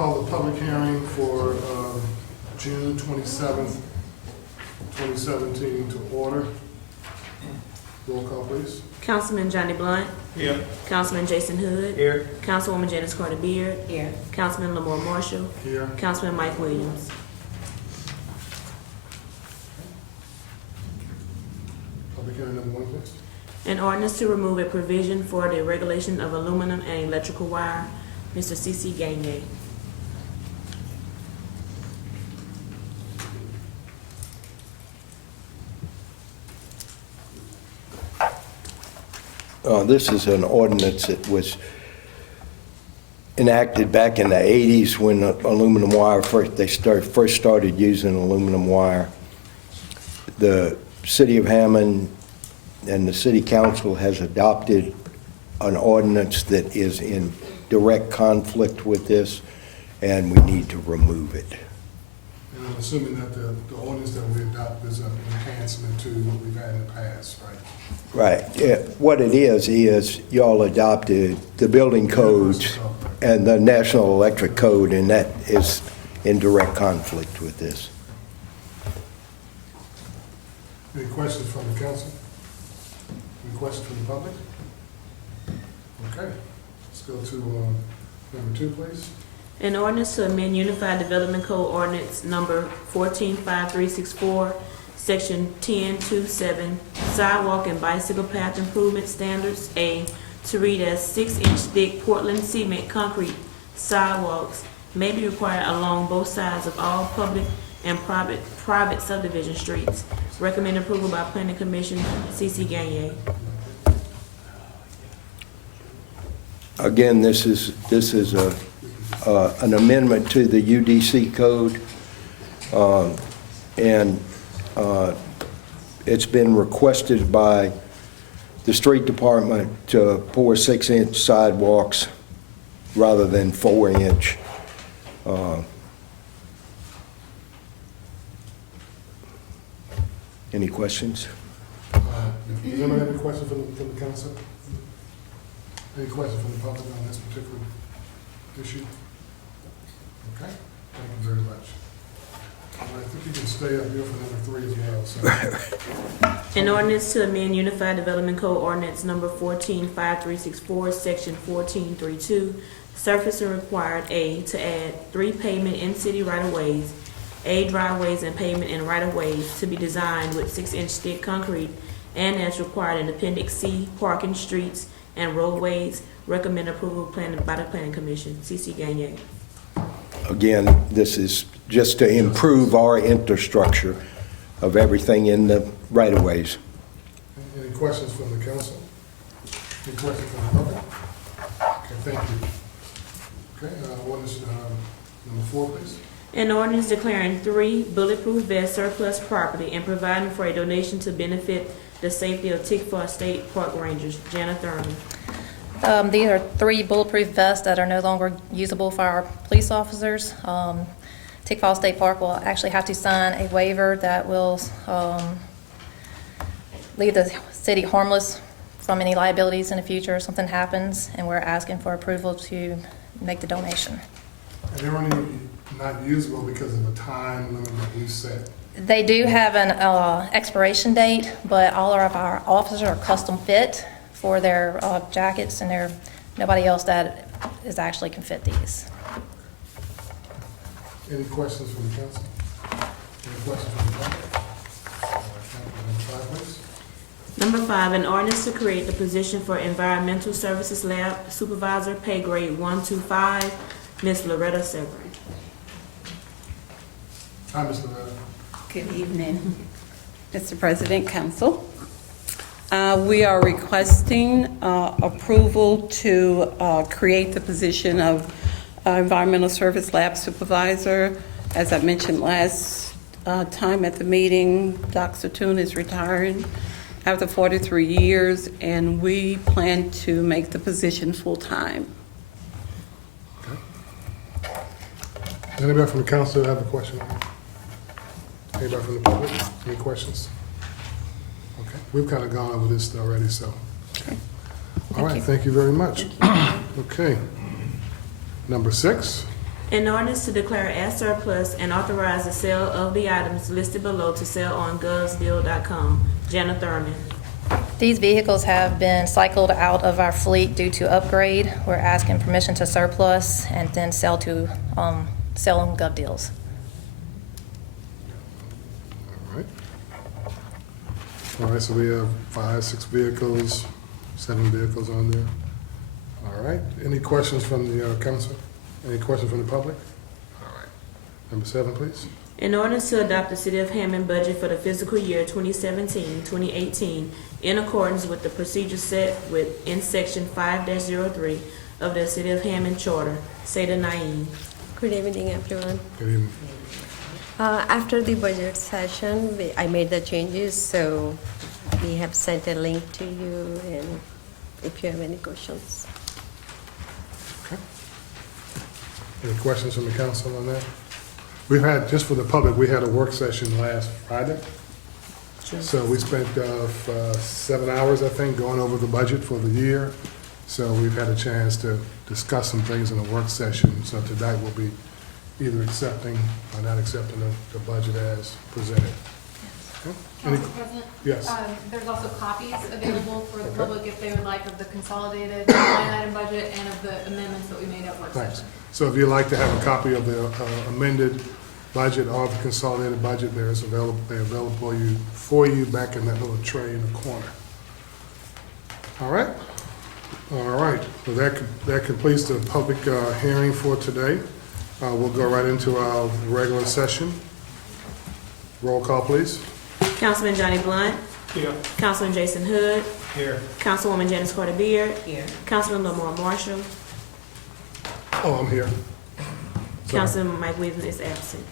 call the public hearing for June 27th, 2017 to order. Roll call, please. Councilman Johnny Blunt. Here. Councilman Jason Hood. Here. Councilwoman Janice Carter Beard. Here. Councilman Lamar Marshall. Here. Councilman Mike Williams. Public hearing number 1, please. An ordinance to remove a provision for the regulation of aluminum and electrical wire. Mr. C.C. Gagne. This is an ordinance that was enacted back in the 80s when aluminum wire first started using aluminum wire. The City of Hammond and the City Council has adopted an ordinance that is in direct conflict with this, and we need to remove it. And I'm assuming that the ordinance that we adopt is an enhancement to what we've had in the past, right? Right. Yeah. What it is y'all adopted the building codes and the National Electric Code, and that is in direct conflict with this. Any questions from the council? Any questions from the public? Okay, let's go to number 2, please. An ordinance to amend Unified Development Code Ordinance Number 145364, Section 1027, Sidewalk and Bicycle Path Improvement Standards, A, to read as 6-inch thick Portland cement concrete sidewalks may be required along both sides of all public and private subdivision streets. Recommend approval by Planning Commission. C.C. Gagne. Again, this is an amendment to the UDC code, and it's been requested by the street department to pour 6-inch sidewalks rather than 4-inch. Any questions? Does anyone have any questions from the council? Any questions from the public on this particular issue? Okay, thank you very much. All right, I think you can stay up here for number 3 as well. So. An ordinance to amend Unified Development Code Ordinance Number 145364, Section 1432, surfacing required, A, to add 3 pavement in city right-of-ways, A, driveways and pavement in right-of-ways to be designed with 6-inch thick concrete and as required in Appendix C, parking, streets, and roadways. Recommend approval by the Planning Commission. C.C. Gagne. Again, this is just to improve our infrastructure of everything in the right-of-ways. Any questions from the council? Any questions from the public? Okay, thank you. Okay, ordinance number 4, please. An ordinance declaring 3 bulletproof vests surplus property and providing for a donation to benefit the safety of Tickfaw State Park Rangers. Jana Thurman. These are 3 bulletproof vests that are no longer usable for our police officers. Tickfaw State Park will actually have to sign a waiver that will leave the city harmless from any liabilities in the future if something happens, and we're asking for approval to make the donation. And they're only not usable because of a time limit that we set. They do have an expiration date, but all of our officers are custom fit for their jackets, and nobody else that is actually can fit these. Any questions from the council? Any questions from the public? All right, thank you. Number 5, please. Number 5, an ordinance to create the position for Environmental Services Lab Supervisor, pay grade 125, Ms. Loretta Severin. Hi, Ms. Loretta. Good evening, Mr. President, Council. We are requesting approval to create the position of Environmental Service Lab Supervisor. As I mentioned last time at the meeting, Dr. Toon is retiring after 43 years, and we plan to make the position full-time. Okay. Does anybody from the council have a question? Anybody from the public? Any questions? Okay, we've kind of gone over this already, so. Okay. All right, thank you very much. Okay. Number 6. An ordinance to declare as surplus and authorize the sale of the items listed below to sell on govsdeal.com. Jana Thurman. These vehicles have been cycled out of our fleet due to upgrade. We're asking permission to surplus and then sell on Gov Deals. All right, so we have 6 vehicles, 7 vehicles on there. All right, any questions from the council? Any questions from the public? All right, number 7, please. An ordinance to adopt the City of Hammond budget for the fiscal year 2017-2018 in accordance with the procedures set in Section 5-03 of the City of Hammond Charter. Seda Naeem. Good evening, everyone. Good evening. After the budget session, I made the changes, so we have sent a link to you, and if you have any questions. Okay. Any questions from the council on that? We've had, just for the public, we had a work session last Friday. So we spent 7 hours, I think, going over the budget for the year. So we've had a chance to discuss some things in a work session. So tonight we'll be either accepting or not accepting the budget as presented. Okay. Council President? Yes. There's also copies available for the public if they would like of the consolidated line item budget and of the amendments that we made at work Thanks. session. So if you'd like to have a copy of the amended budget or the consolidated budget, they're available for you back in that little tray in the corner. All right? All right. Well, that completes the public hearing for today. We'll go right into our regular session. Roll call, please. Councilman Johnny Blunt. Here. Councilman Jason Hood. Here. Councilwoman Janice Carter Beard. Here. Councilman Lamar Marshall. Oh, I'm here. Sorry. Councilman Mike Williams is absent.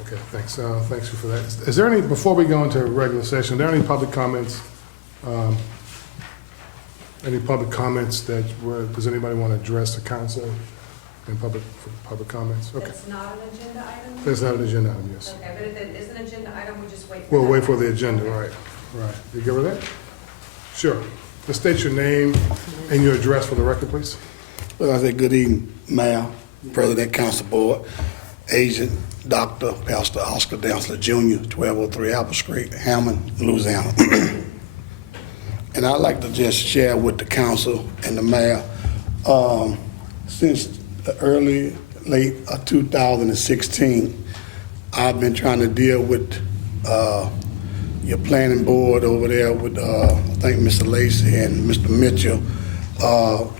Okay, thanks. Thanks for that. Is there any, before we go into regular session, are there any public comments? Any public comments does anybody want to address the council in public comments? Okay. That's not an agenda item? That's not an agenda item, yes. Okay, but if it is an agenda item, we just wait for We'll that. wait for the agenda, right. You good with that? Sure. Just state your name and your address for the record, please. Well, I say good evening, Mayor, President, Council Board, Agent, Dr. Pastor Oscar Dancer Jr., 1203 Apple Street, Hammond, Louisiana. And I'd like to just share with the council and the mayor, since the late 2016, I've been trying to deal with your planning board over there with, I think, Mr. Lacy and Mr. Mitchell,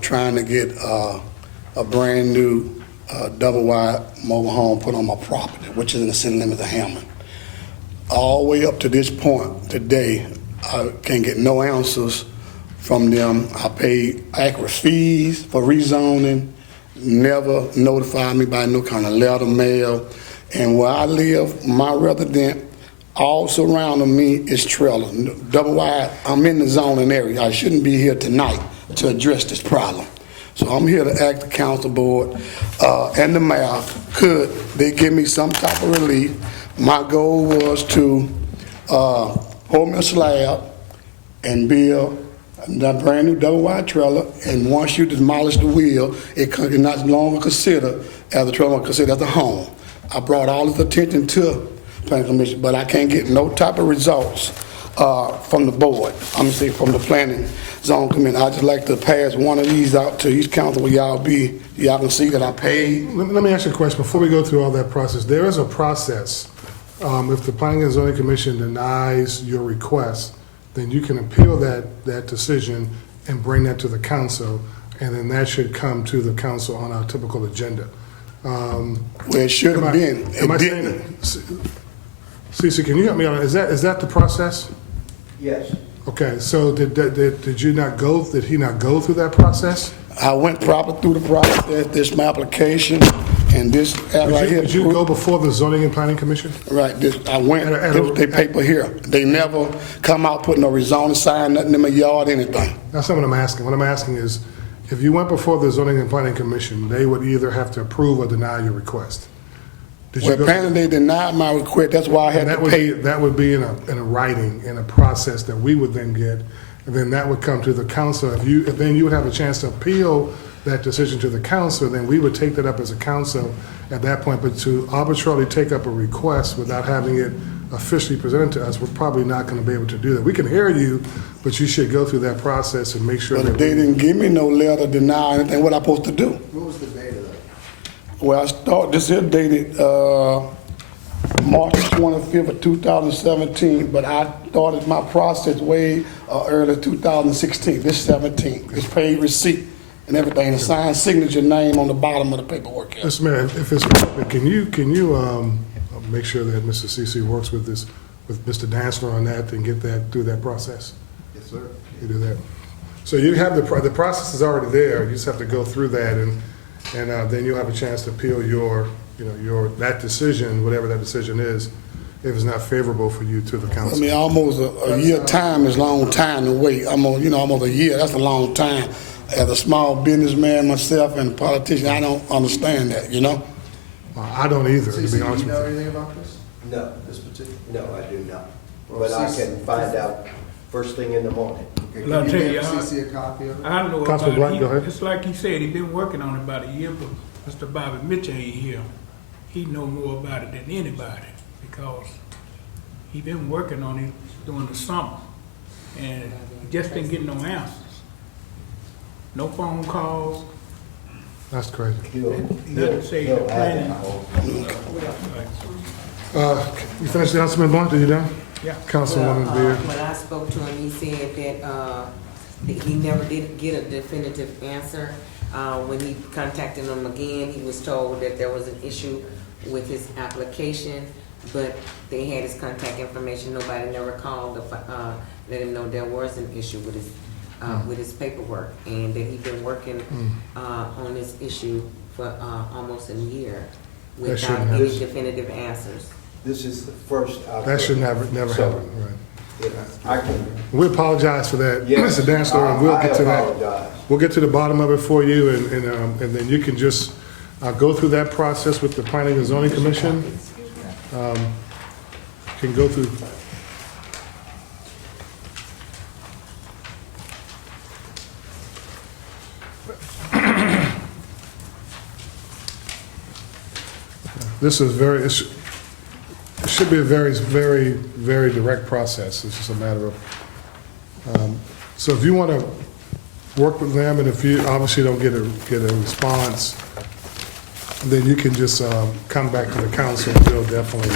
trying to get a brand new double-wide mobile home put on my property, which is in the city limits of Hammond. All the way up to this point today, I can't get no answers from them. I paid accurate fees for rezoning, never notified me by no kind of letter, mail. And where I live, my resident, all surrounding me is trailers, double wide. I'm in the zoning area. I shouldn't be here tonight to address this problem. So I'm here to ask the council board and the mayor, could they give me some type of relief? My goal was to hold me a slab and build that brand new double wide trailer, and once you demolish the wheel, it can not longer considered as a trailer, considered as a home. I brought all this attention to Planning Commission, but I can't get no type of results from the board. I'm gonna say from the Planning Zone Committee. I'd just like to pass one of these out to each council where y'all can see that I paid. Let me ask you a question before we go through all that process. There is a process. If the Planning and Zoning Commission denies your request, then you can appeal that decision and bring that to the council, and then that should come to the council on our typical agenda. Well, it should have been. Am I It saying didn't. it? Cece, can you help me out? Is that the process? Yes. Okay, so did he not go through that process? I went proper through the process, this my application, and this right here. Did you go before the Zoning and Planning Commission? Right, I went, they paper here. They never come out, put no rezoning sign, nothing in my yard, anything. That's not what I'm asking. What I'm asking is, if you went before the Zoning and Planning Commission, they would either have to approve or deny your request. Did you Well, go- apparently they denied my request, that's why I had And to pay. that would be in a writing, in a process that we would then get, and then that would come to the council. Then you would have a chance to appeal that decision to the council, then we would take that up as a council at that point. But to arbitrarily take up a request without having it officially presented to us, we're probably not going to be able to do that. We can hear you, but you should go through that process and make sure But that they didn't give me no letter denying anything, what I supposed to do? What was the date of that? Well, this here dated, March 25th of 2017, but I started my process way early 2016, this 17. It's paid receipt and everything, a signed signature name on the bottom of the paperwork. here. Mr. Mayor, if it's appropriate, can you make sure that Mr. CC works with Mr. Dantzler on that and get that through that process? Yes, sir. You do that. So you have the process is already there. You just have to go through that, and then you'll have a chance to appeal that decision, whatever that decision is, if it's not favorable for you to the I council. mean, almost a year time is a long time to wait. Almost a year, that's a long time. As a small businessman myself and a politician, I don't understand that, you know? I don't either, to CC, be do honest you with know you. anything about this? No, This particular? no, I do not. Well, But I CC can find out first thing in the morning. Okay, Well, I'll can tell you you, give CC a copy of it? I know Councilman about Blunt, it. go ahead. It's like he said, he been working on it about a year, but Mr. Bobby Mitchell ain't here. He know more about it than anybody because he been working on it during the summer and he just didn't get no answers. No phone calls, That's crazy. nothing to say the planning. You finished, Councilman Blunt? Are you done? Yeah. Councilwoman Beard? When I spoke to him, he said that he never did get a definitive answer. When he contacted him again, he was told that there was an issue with his application, but they had his contact information. Nobody never called to let him know there was an issue with his paperwork, and that he'd been working on this issue for almost a year That without shouldn't any have- definitive answers. This is the first I've That should heard. never So, happen, right? I can, We apologize for that, yes. Mr. Dantzler, and we'll get to I that. apologize. We'll get to the bottom of it for you, and then you can just go through that process with the Planning and Zoning Commission. Can go through. This is it should be a very, very, very direct process. It's just a matter of, so if you want to work with them, and if you obviously don't get a response, then you can just come back to the council, and we'll definitely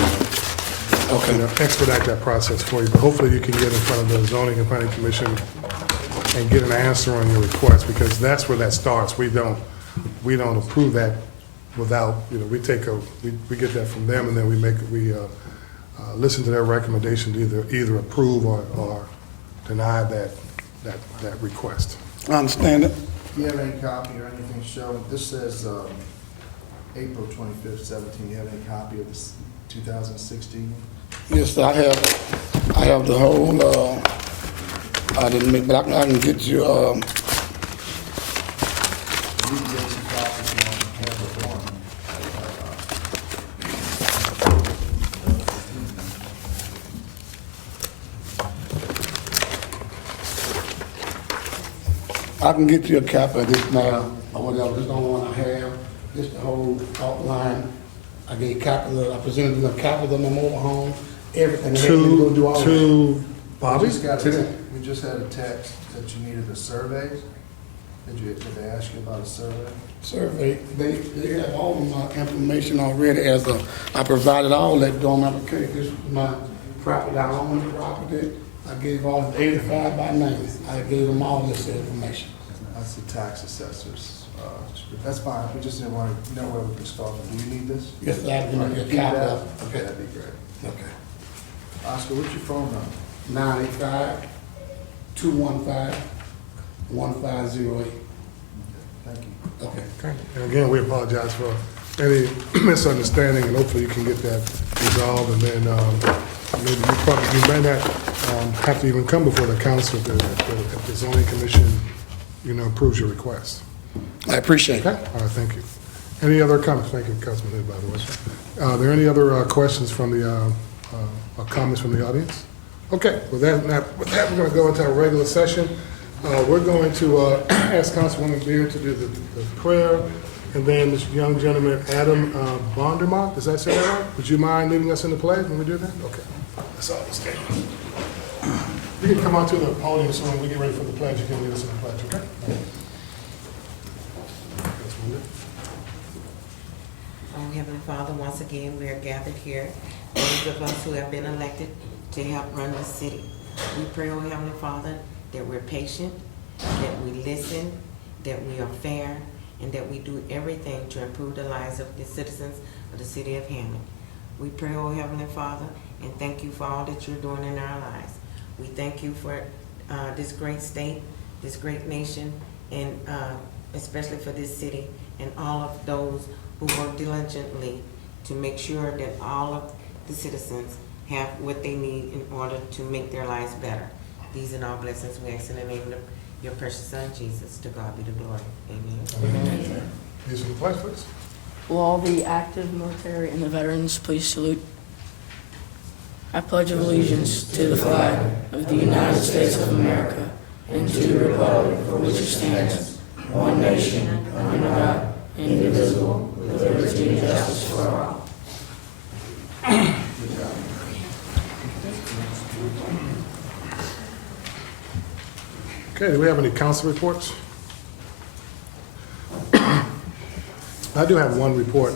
expedite that process for you. But hopefully you can get in front of the Zoning and Planning Commission and get an answer on your request, because that's where that starts. We don't approve that without, we get that from them, and then we listen to their recommendation to either approve or deny that request. I understand it. Do you have any copy or anything showing, this says April 25th, 17, do you have any copy of this 2016? Yes, I have the whole, I didn't make, but I can get you, You can get some copies on April 1. I can get you a copy of this now, or whatever, this is the only one I have, this the whole outline. I gave copies I presented them a copy of my mobile home, everything. They had me to go do all that. To Bobby? We just had a text that you needed a survey. Did they ask you about a survey? Survey, they have all of my information already I provided all that during my application. This is my property, I own the property. I gave all 85 by 90. I gave them all this information. That's the tax assessors. That's fine, we just didn't want to know where we could start. Do you need this? Yes, I can give you a Keep copy that? of it. Okay, that'd be great. Okay. Oscar, what's your phone number? 985-215-1508. Thank you. Okay. Okay. And again, we apologize for any misunderstanding, and hopefully you can get that resolved, and then maybe you may not have to even come before the council if the zoning commission, approves your request. I appreciate it. Okay? All right, thank you. Any other comments? Thank you, Councilman Hood, by the way. Are there any other questions from or comments from the audience? Okay, with that, we're going to go into our regular session. We're going to ask Councilwoman Beard to do the prayer, and then this young gentleman, Adam Bondermont, does that say that right? Would you mind leading us in the pledge when we do that? Okay. That's all. Stand. You can come on to the podium so when we get ready for the pledge, you can lead us in the pledge, okay? Oh, Heavenly Father, once again, we are gathered here, those of us who have been elected to help run the city. We pray, oh Heavenly Father, that we're patient, that we listen, that we are fair, and that we do everything to improve the lives of the citizens of the city of Hammond. We pray, oh Heavenly Father, and thank you for all that you're doing in our lives. We thank you for this great state, this great nation, and especially for this city, and all of those who work diligently to make sure that all of the citizens have what they need in order to make their lives better. These and all blessings we ask in the name of your precious Son, Jesus. To God be the glory. Amen. Amen. These are the pledge, please. Will all the active military and the veterans please salute? I pledge allegiance to the flag of the United States of America and to the republic for which it stands, one nation, under God, indivisible, with liberty and justice for all. Okay, do we have any council reports? I do have one report.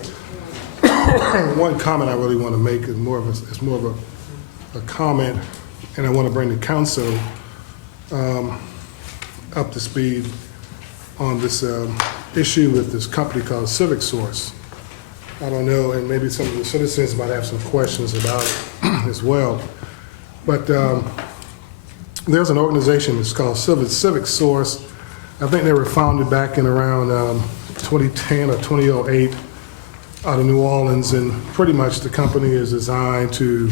One comment I really want to make is more of a comment, and I want to bring the council up to speed on this issue with this company called Civic Source. I don't know, and maybe some of the citizens might have some questions about it as well. But there's an organization that's called Civic Source. I think they were founded back in around 2010 or 2008 out of New Orleans, and pretty much the company is designed to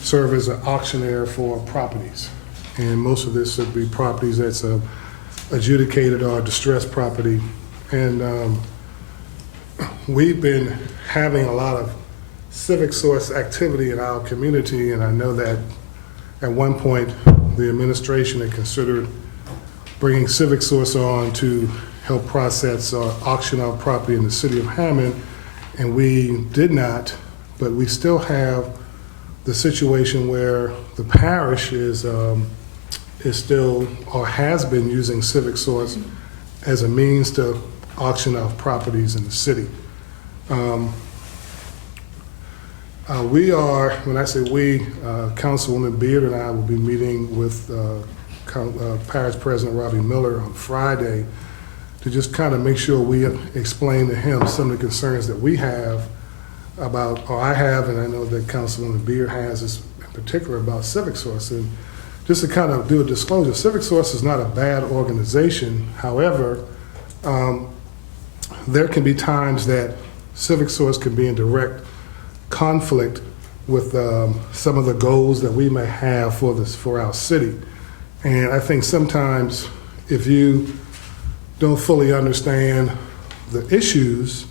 serve as an auctioneer for properties. And most of this would be properties that's adjudicated or distressed property. And we've been having a lot of Civic Source activity in our community, and I know that at one point the administration had considered bringing Civic Source on to help process or auction off property in the city of Hammond, and we did not, but we still have the situation where the parish is still or has been using Civic Source as a means to auction off properties in the city. We are, when I say we, Councilwoman Beard and I will be meeting with Parish President Robbie Miller on Friday to just kind of make sure we explain to him some of the concerns that we have about, or I have, and I know that Councilwoman Beard has this in particular about Civic Source. And just to kind of do a disclosure, Civic Source is not a bad organization. However, there can be times that Civic Source can be in direct conflict with some of the goals that we may have for our city. And I think sometimes if you don't fully understand the issues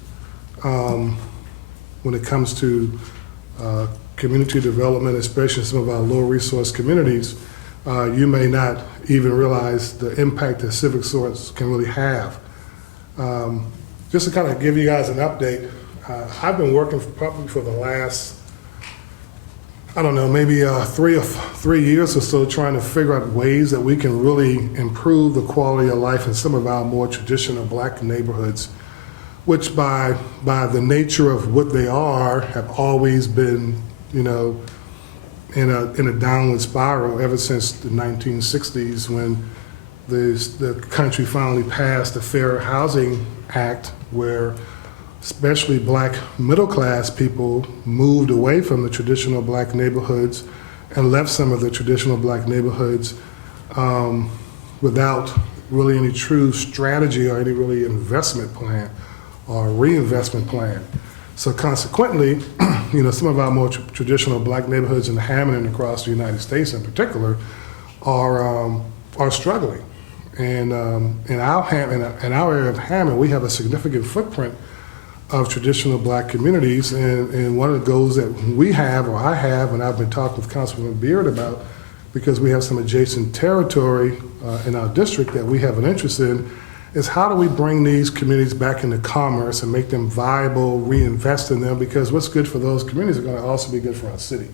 when it comes to community development, especially some of our low resource communities, you may not even realize the impact that Civic Source can really have. Just to kind of give you guys an update, I've been working probably for the last, I don't know, maybe 3 years or so, trying to figure out ways that we can really improve the quality of life in some of our more traditional black neighborhoods, which by the nature of what they are, have always been, you know, in a downward spiral ever since the 1960s, when the country finally passed the Fair Housing Act, where especially black middle-class people moved away from the traditional black neighborhoods and left some of the traditional black neighborhoods without really any true strategy or any really investment plan or reinvestment plan. So consequently, you know, some of our more traditional black neighborhoods in Hammond and across the United States in particular are struggling. And in our area of Hammond, we have a significant footprint of traditional black communities. And one of the goals that we have, or I have, and I've been talking with Councilman Beard about, because we have some adjacent territory in our district that we have an interest in, is how do we bring these communities back into commerce and make them viable, reinvest in them, because what's good for those communities is going to also be good for our city.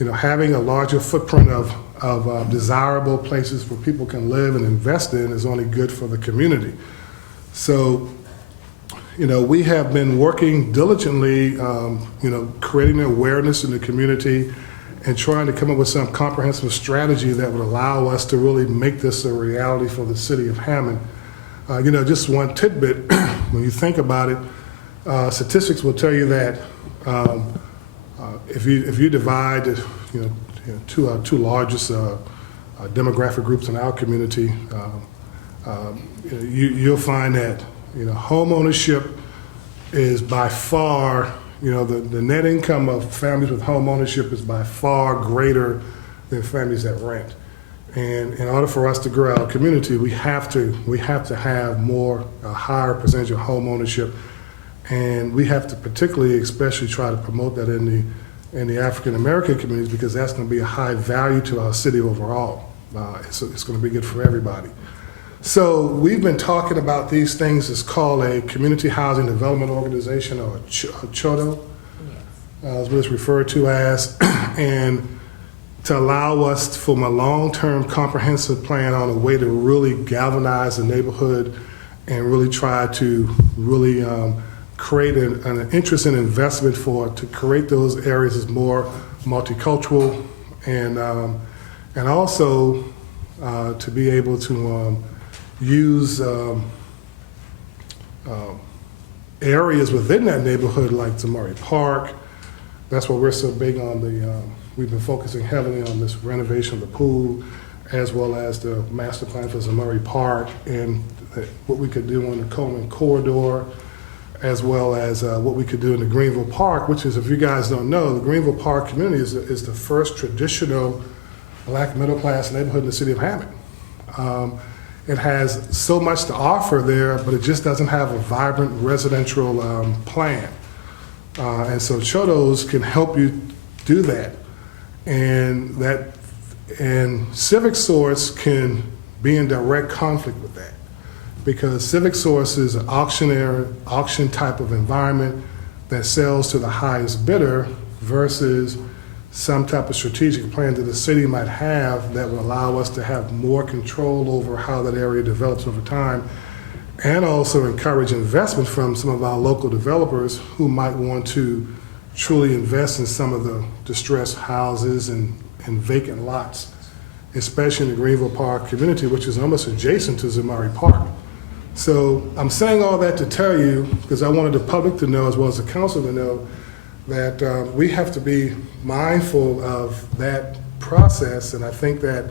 You know, having a larger footprint of desirable places where people can live and invest in is only good for the community. So, you know, we have been working diligently, you know, creating awareness in the community and trying to come up with some comprehensive strategy that would allow us to really make this a reality for the city of Hammond. You know, just one tidbit, when you think about it, statistics will tell you that if you divide, you know, two largest demographic groups in our community, you'll find that, you know, home ownership is by far, you know, the net income of families with home ownership is by far greater than families that rent. And in order for us to grow our community, we have to have a higher percentage of home ownership, and we have to particularly, especially try to promote that in the African American communities, because that's going to be a high value to our city overall. It's going to be good for everybody. So we've been talking about these things. It's called a Community Housing Development Organization, or a CHODO, as what it's referred to as, and to allow us to form a long-term comprehensive plan on a way to really galvanize the neighborhood and really try to really create an interest in investment to create those areas as more multicultural, and also to be able to use areas within that neighborhood like Zamari Park. That's why we're so big on we've been focusing heavily on this renovation of the pool, as well as the master plan for Zamari Park and what we could do on the Coleman Corridor, as well as what we could do in the Greenville Park, which is, if you guys don't know, the Greenville Park community is the first traditional black middle-class neighborhood in the city of Hammond. It has so much to offer there, but it just doesn't have a vibrant residential plan. And so CHODOs can help you do that. And Civic Source can be in direct conflict with that, because Civic Source is an auction type of environment that sells to the highest bidder versus some type of strategic plan that the city might have that would allow us to have more control over how that area develops over time, and also encourage investment from some of our local developers who might want to truly invest in some of the distressed houses and vacant lots, especially in the Greenville Park community, which is almost adjacent to Zamari Park. So I'm saying all that to tell you, because I wanted the public to know, as well as the council to know, that we have to be mindful of that process, and I think that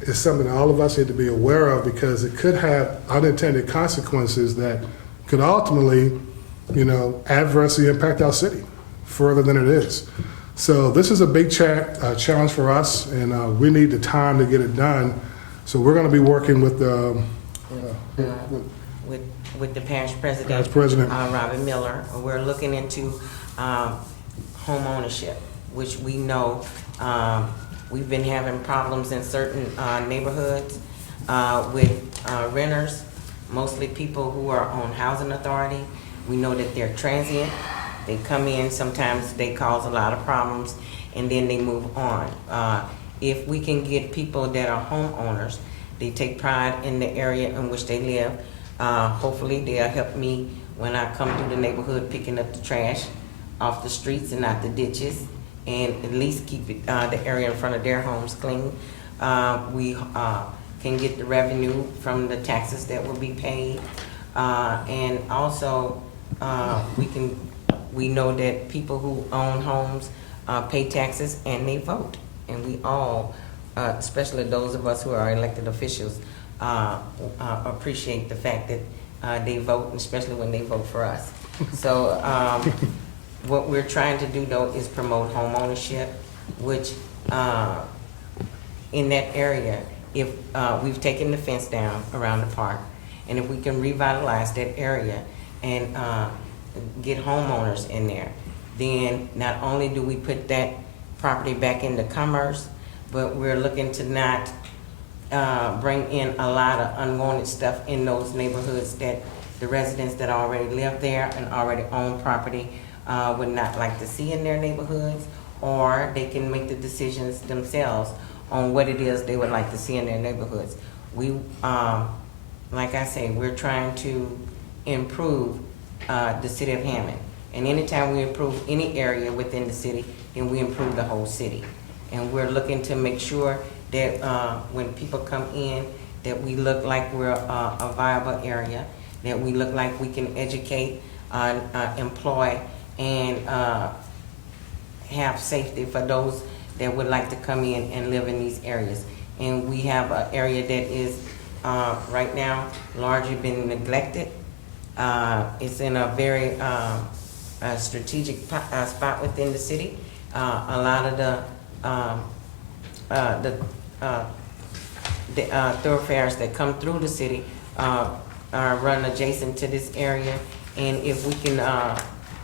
is something that all of us need to be aware of, because it could have unintended consequences that could ultimately, you know, adversely impact our city further than it is. So this is a big challenge for us, and we need the time to get it done. So we're going to be working with the with the parish president, Robert Miller. We're looking into home ownership, which we know we've been having problems in certain neighborhoods with renters, mostly people who are on housing authority. We know that they're transient. They come in, sometimes they cause a lot of problems, and then they move on. If we can get people that are homeowners, they take pride in the area in which they live. Hopefully they'll help me when I come through the neighborhood picking up the trash off the streets and out the ditches, and at least keep it, the area in front of their homes clean. We can get the revenue from the taxes that will be paid, and also we know that people who own homes pay taxes and they vote, and we all, especially those of us who are elected officials, appreciate the fact that they vote, especially when they vote for us. So what we're trying to do, though, is promote home ownership, which in that area, if we've taken the fence down around the park, and if we can revitalize that area and get homeowners in there, then not only do we put that property back into commerce, but we're looking to not bring in a lot of unwanted stuff in those neighborhoods that the residents that already live there and already own property would not like to see in their neighborhoods, or they can make the decisions themselves on what it is they would like to see in their neighborhoods. We, like I say, we're trying to improve the city of Hammond. And anytime we improve any area within the city, then we improve the whole city. And we're looking to make sure that when people come in, that we look like we're a viable area, that we look like we can educate, employ, and have safety for those that would like to come in and live in these areas. And we have an area that is right now largely been neglected. It's in a very strategic spot within the city. A lot of the thoroughfares that come through the city are run adjacent to this area, and if we can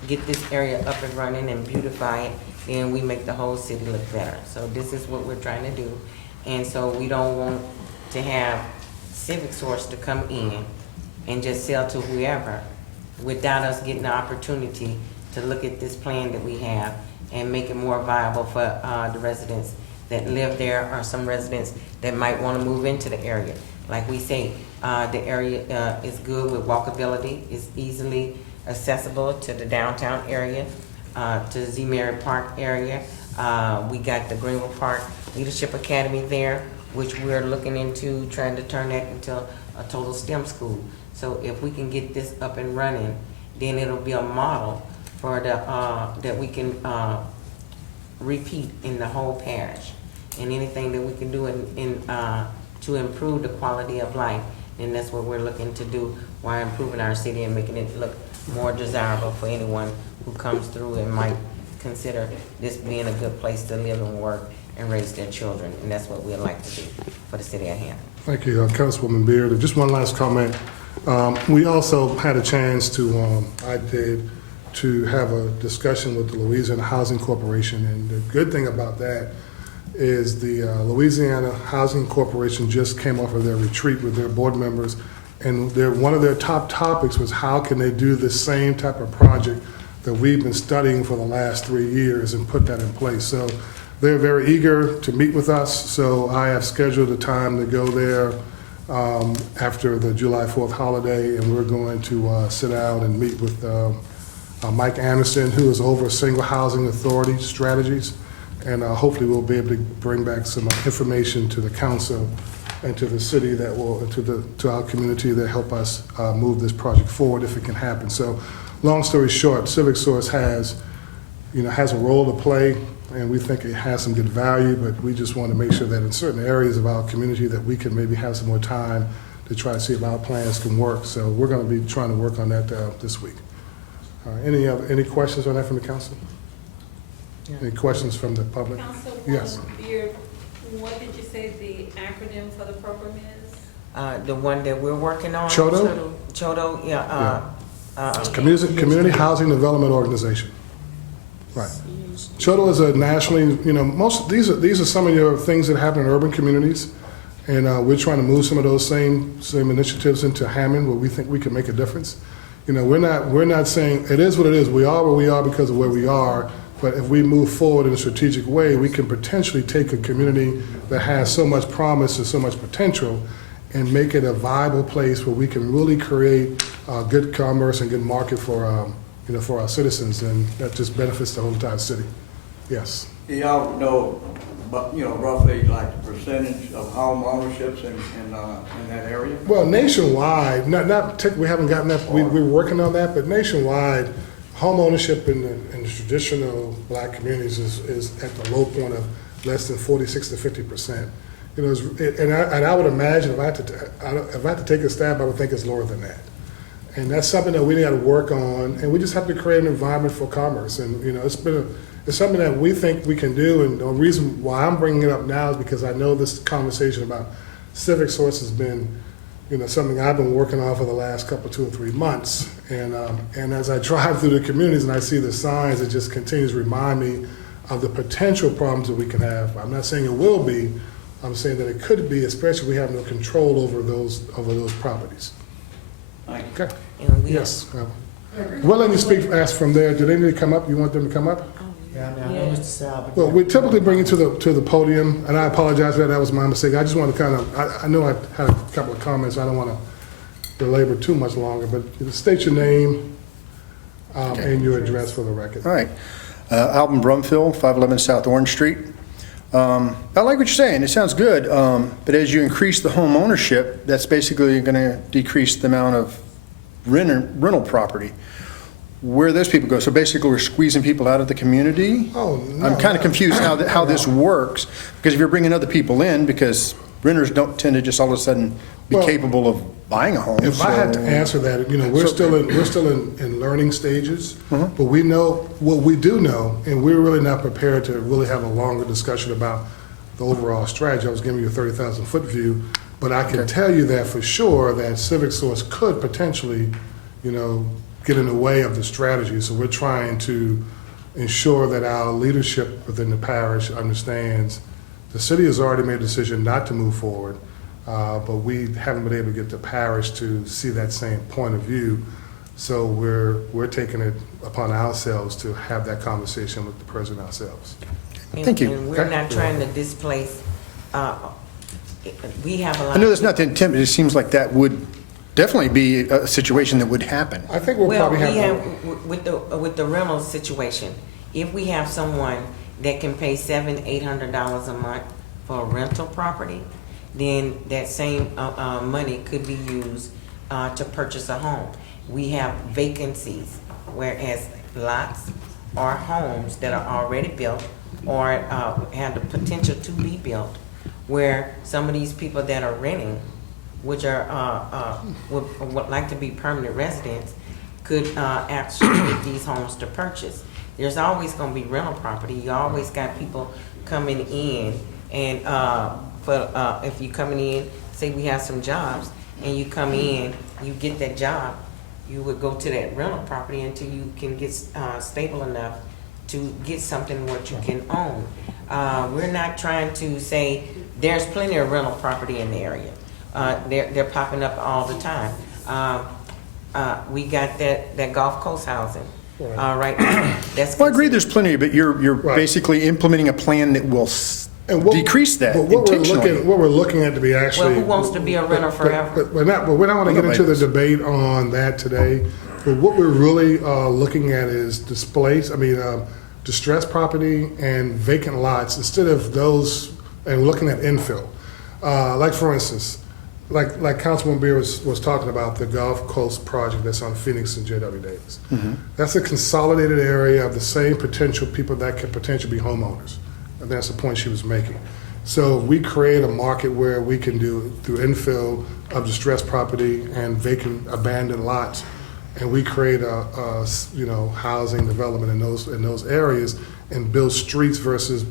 get this area up and running and beautify it, then we make the whole city look better. So this is what we're trying to do, and so we don't want to have Civic Source to come in and just sell to whoever without us getting the opportunity to look at this plan that we have and make it more viable for the residents that live there, or some residents that might want to move into the area. Like we say, the area is good with walkability. It's easily accessible to the downtown area, to the Z. Mary Park area. We got the Greenville Park Leadership Academy there, which we're looking into trying to turn that into a total STEM school. So if we can get this up and running, then it'll be a model for the that we can repeat in the whole parish. And anything that we can do to improve the quality of life, then that's what we're looking to do while improving our city and making it look more desirable for anyone who comes through and might consider this being a good place to live and work and raise their children. And that's what we'd like to do for the city of Hammond. Thank you, Councilwoman Beard. Just one last comment. We also had a chance to, to have a discussion with the Louisiana Housing Corporation, and the good thing about that is the Louisiana Housing Corporation just came off of their retreat with their board members, and one of their top topics was how can they do the same type of project that we've been studying for the last 3 years and put that in place. So they're very eager to meet with us, so I have scheduled a time to go there after the July 4th holiday, and we're going to sit down and meet with Mike Anderson, who is over Single Housing Authority Strategies, and hopefully we'll be able to bring back some information to the council and to the city that will, to our community, that help us move this project forward if it can happen. So, long story short, Civic Source has a role to play, and we think it has some good value, but we just want to make sure that in certain areas of our community that we can maybe have some more time to try to see if our plans can work. So we're going to be trying to work on that this week. All right, any questions on that from the council? Yeah. Any questions from the public? Yes. Beard, what did you say the acronym for the program is? The one that we're working on. CHODO? CHODO, It's Community Housing Development Organization. Right. CHODO is a nationally, these are some of your things that happen in urban communities, and we're trying to move some of those same initiatives into Hammond, where we think we can make a difference. We're not saying it is what it is. We are where we are because of where we are. But if we move forward in a strategic way, we can potentially take a community that has so much promise and so much potential and make it a viable place where we can really create good commerce and good market for our citizens, and that just benefits the whole entire city. Yes. Y'all know, roughly like the percentage of home ownerships in that area? Well, nationwide, not particularly, we haven't gotten that. We're working on that, but nationwide, home ownership in the traditional black communities is at the low point of less than 46 to 50%. And I would imagine if I had to take a stab, I would think it's lower than that. And that's something that we got to work on, and we just have to create an environment for commerce. And it's something that we think we can do. And the reason why I'm bringing it up now is because I know this conversation about Civic Source has been, something I've been working on for the last couple, 2 or 3 months. And as I drive through the communities and I see the signs, it just continues to remind me of the potential problems that we can have. I'm not saying it will be, I'm saying that it could be, especially if we have no control over those properties. Thank you. Okay. And we Yes. We'll let you speak, ask from there. Do they need to come up? You want them to come up? Yeah, I know Mr. Sal, Well, we typically bring you to the podium, and I apologize for that. That was my mistake. I just want to kind of, I know I had a couple of comments. I don't want to belabor too much longer, but state your name and your address for the record. All right. Alvin Brumfield, 511 South Orange Street. I like what you're saying. It sounds good. But as you increase the home ownership, that's basically going to decrease the amount of rental property. Where do those people go? So basically, we're squeezing people out of the community? Oh, no. I'm kind of confused how this works, because if you're bringing other people in, because renters don't tend to just all of a sudden be Well, capable of buying a home. If I had to answer that, we're still in learning stages, but we know, what we do know, and we're really not prepared to really have a longer discussion about the overall strategy. I was giving you a 30,000-foot view, but I can tell you that for sure that Civic Source could potentially, get in the way of the strategy. So we're trying to ensure that our leadership within the parish understands the city has already made a decision not to move forward, but we haven't been able to get the parish to see that same point of view. So we're taking it upon ourselves to have that conversation with the president ourselves. Thank you. And we're not trying to displace, we have a lot. I know that's not the intent, but it seems like that would definitely be a situation that would happen. I think we'll Well, probably we have. have, with the rental situation, if we have someone that can pay $700-800 a month for a rental property, then that same money could be used to purchase a home. We have vacancies, whereas lots or homes that are already built or have the potential to be built, where some of these people that are renting, which are would like to be permanent residents, could actually get these homes to purchase. There's always going to be rental property. You always got people coming in, and if you coming in, say we have some jobs, and you come in, you get that job, you would go to that rental property until you can get stable enough to get something what you can own. We're not trying to say there's plenty of rental property in the area. They're popping up all the time. We got that Gulf Coast housing right now. Well, I agree there's plenty, but you're basically implementing a plan that will decrease that intentionally. What we're looking at to be actually. Well, who wants to be a renter forever? But we don't want to get into the debate on that today. But what we're really looking at is distressed property and vacant lots instead of those, and looking at infill. Like for instance, like Councilman Beer was talking about the Gulf Coast project that's on Phoenix and J.W. Davis. That's a consolidated area of the same potential people that could potentially be homeowners. And that's the point she was making. So we create a market where we can do through infill of distressed property and vacant abandoned lots, and we create a housing development in those areas and build streets versus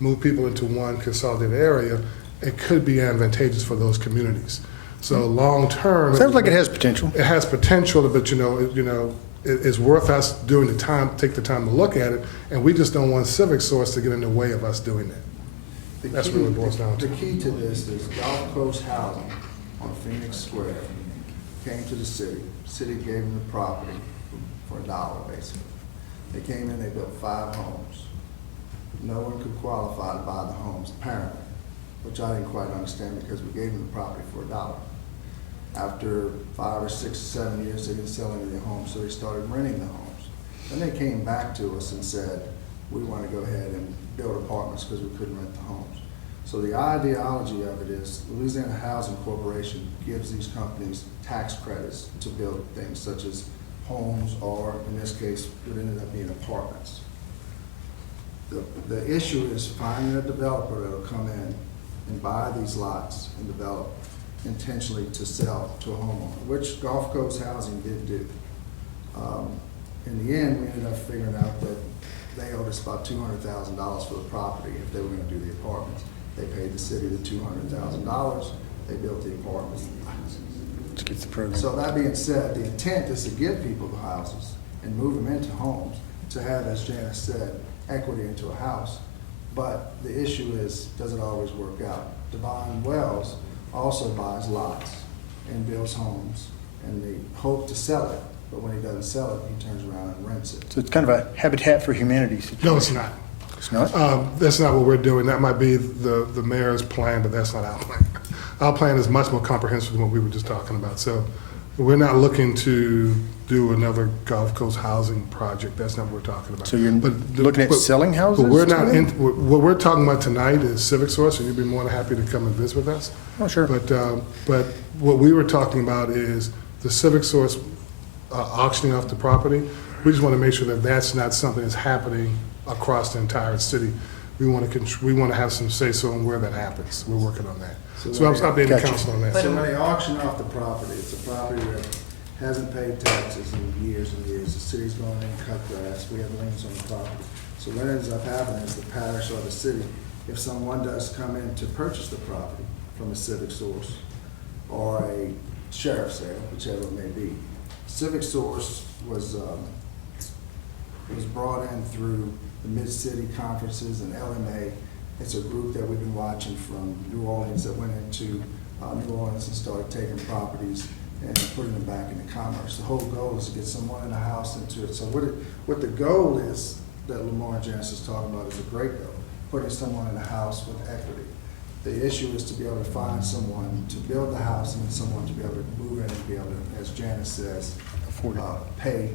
move people into one consolidated area. It could be advantageous for those communities. So long term, sounds like it has potential. It has potential, but it's worth us take the time to look at it, and we just don't want Civic Source to get in the way of us doing that. That's really what it boils down to. The key to this is Gulf Coast Housing on Phoenix Square came to the city gave them the property for $1, basically. They came in, they built 5 homes. No one could qualify to buy the homes, apparently, which I didn't quite understand because we gave them the property for $1. After 5 or 6 or 7 years, they didn't sell any of their homes, so they started renting the homes. Then they came back to us and said, we want to go ahead and build apartments because we couldn't rent the homes. So the ideology of it is Louisiana Housing Corporation gives these companies tax credits to build things such as homes, or in this case, it ended up being apartments. The issue is finding a developer that'll come in and buy these lots and develop intentionally to sell to a homeowner, which Gulf Coast Housing did do. In the end, we ended up figuring out that they owed us about $200,000 for the property if they were going to do the apartments. They paid the city the $200,000. they built the apartments. Let's get the program. So that being said, the intent is to give people the houses and move them into homes, to have, as Janice said, equity into a house. But the issue is, does it always work out? Devon Wells also buys lots and builds homes, and they hope to sell it, but when he doesn't sell it, he turns around and rents it. So it's kind of a Habitat for Humanity situation. No, it's not. It's not? That's not what we're doing. That might be the mayor's plan, but that's not our plan. Our plan is much more comprehensive than what we were just talking about. So we're not looking to do another Gulf Coast housing project. That's not what we're talking about. So you're But- looking at but- selling houses? But we're not, to them? what we're talking about tonight is Civic Source, and you'd be more than happy to come and visit with us. Oh, sure. But what we were talking about is the Civic Source auctioning off the property. We just want to make sure that that's not something that's happening across the entire city. We want to have some say-so on where that happens. We're working on that. So I was updating the Gotcha. council on that. So when they auction off the property, it's a property that hasn't paid taxes in years and years. The city's going in and cut grass, we have liens on the property. So what ends up happening is the parish or the city, if someone does come in to purchase the property from a Civic Source or a sheriff's sale, whichever it may be, Civic Source was brought in through the Mid-City Conferences and LMA. It's a group that we've been watching from New Orleans that went into New Orleans and started taking properties and putting them back into commerce. The whole goal is to get someone in the house into it. So what the goal is that Lamar and Janice is talking about is a great goal, putting someone in a house with equity. The issue is to be able to find someone to build the house and then someone to be able to move in and be able to, as Janice says, pay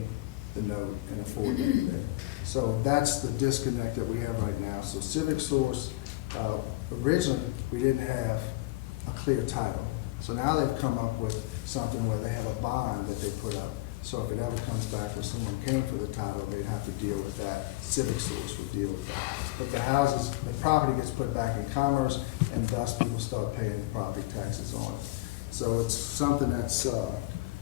the note and afford to live there. So that's the disconnect that we have right now. So Civic Source, originally, we didn't have a clear title. So now they've come up with something where they have a bond that they put up. So if it ever comes back where someone came for the title, they'd have to deal with that. Civic Source would deal with that. But the property gets put back in commerce, and thus people start paying property taxes on it. So it's something that's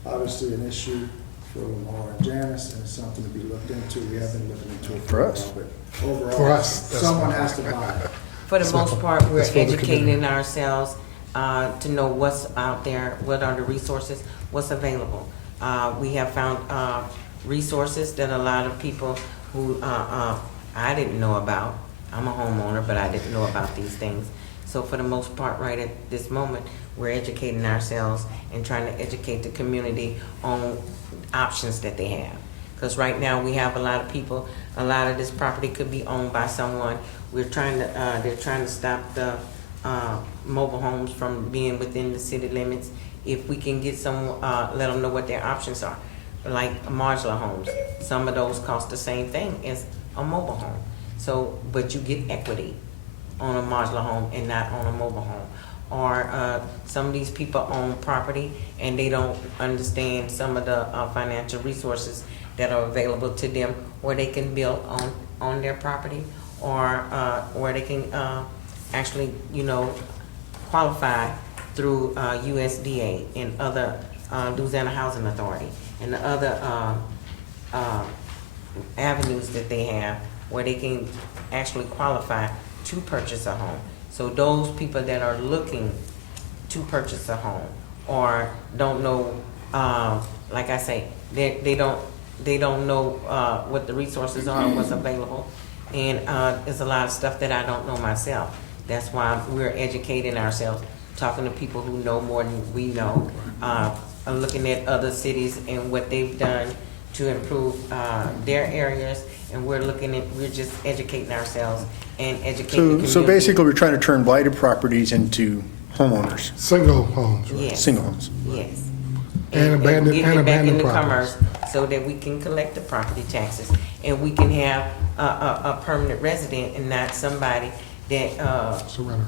obviously an issue for Lamar and Janice, and it's something to be looked into. We have been looking into it For a us. while, but overall, For us, that's someone fine. has to buy it. For the most part, we're That's for the educating community. ourselves to know what's out there, what are the resources, what's available. We have found resources that a lot of people who I didn't know about. I'm a homeowner, but I didn't know about these things. So for the most part, right at this moment, we're educating ourselves and trying to educate the community on options that they have. Because right now we have a lot of people, a lot of this property could be owned by someone. They're trying to stop the mobile homes from being within the city limits. If we can get some, let them know what their options are, like modular homes. Some of those cost the same thing as a mobile home. So, but you get equity on a modular home and not on a mobile home. Or some of these people own property and they don't understand some of the financial resources that are available to them, or they can build on their property, or they can actually, qualify through USDA and other Louisiana Housing Authority and the other avenues that they have where they can actually qualify to purchase a home. So those people that are looking to purchase a home or don't know, like I say, they don't know what the resources are, what's available, and there's a lot of stuff that I don't know myself. That's why we're educating ourselves, talking to people who know more than we know, looking at other cities and what they've done to improve their areas, and we're just educating ourselves and educating the community. So basically, we're trying to turn blighted properties into homeowners, Single homes, right? Yes. single homes. Yes. And abandoned- get and it back abandoned into properties. commerce so that we can collect the property taxes and we can have a permanent resident and not somebody that, Surrender.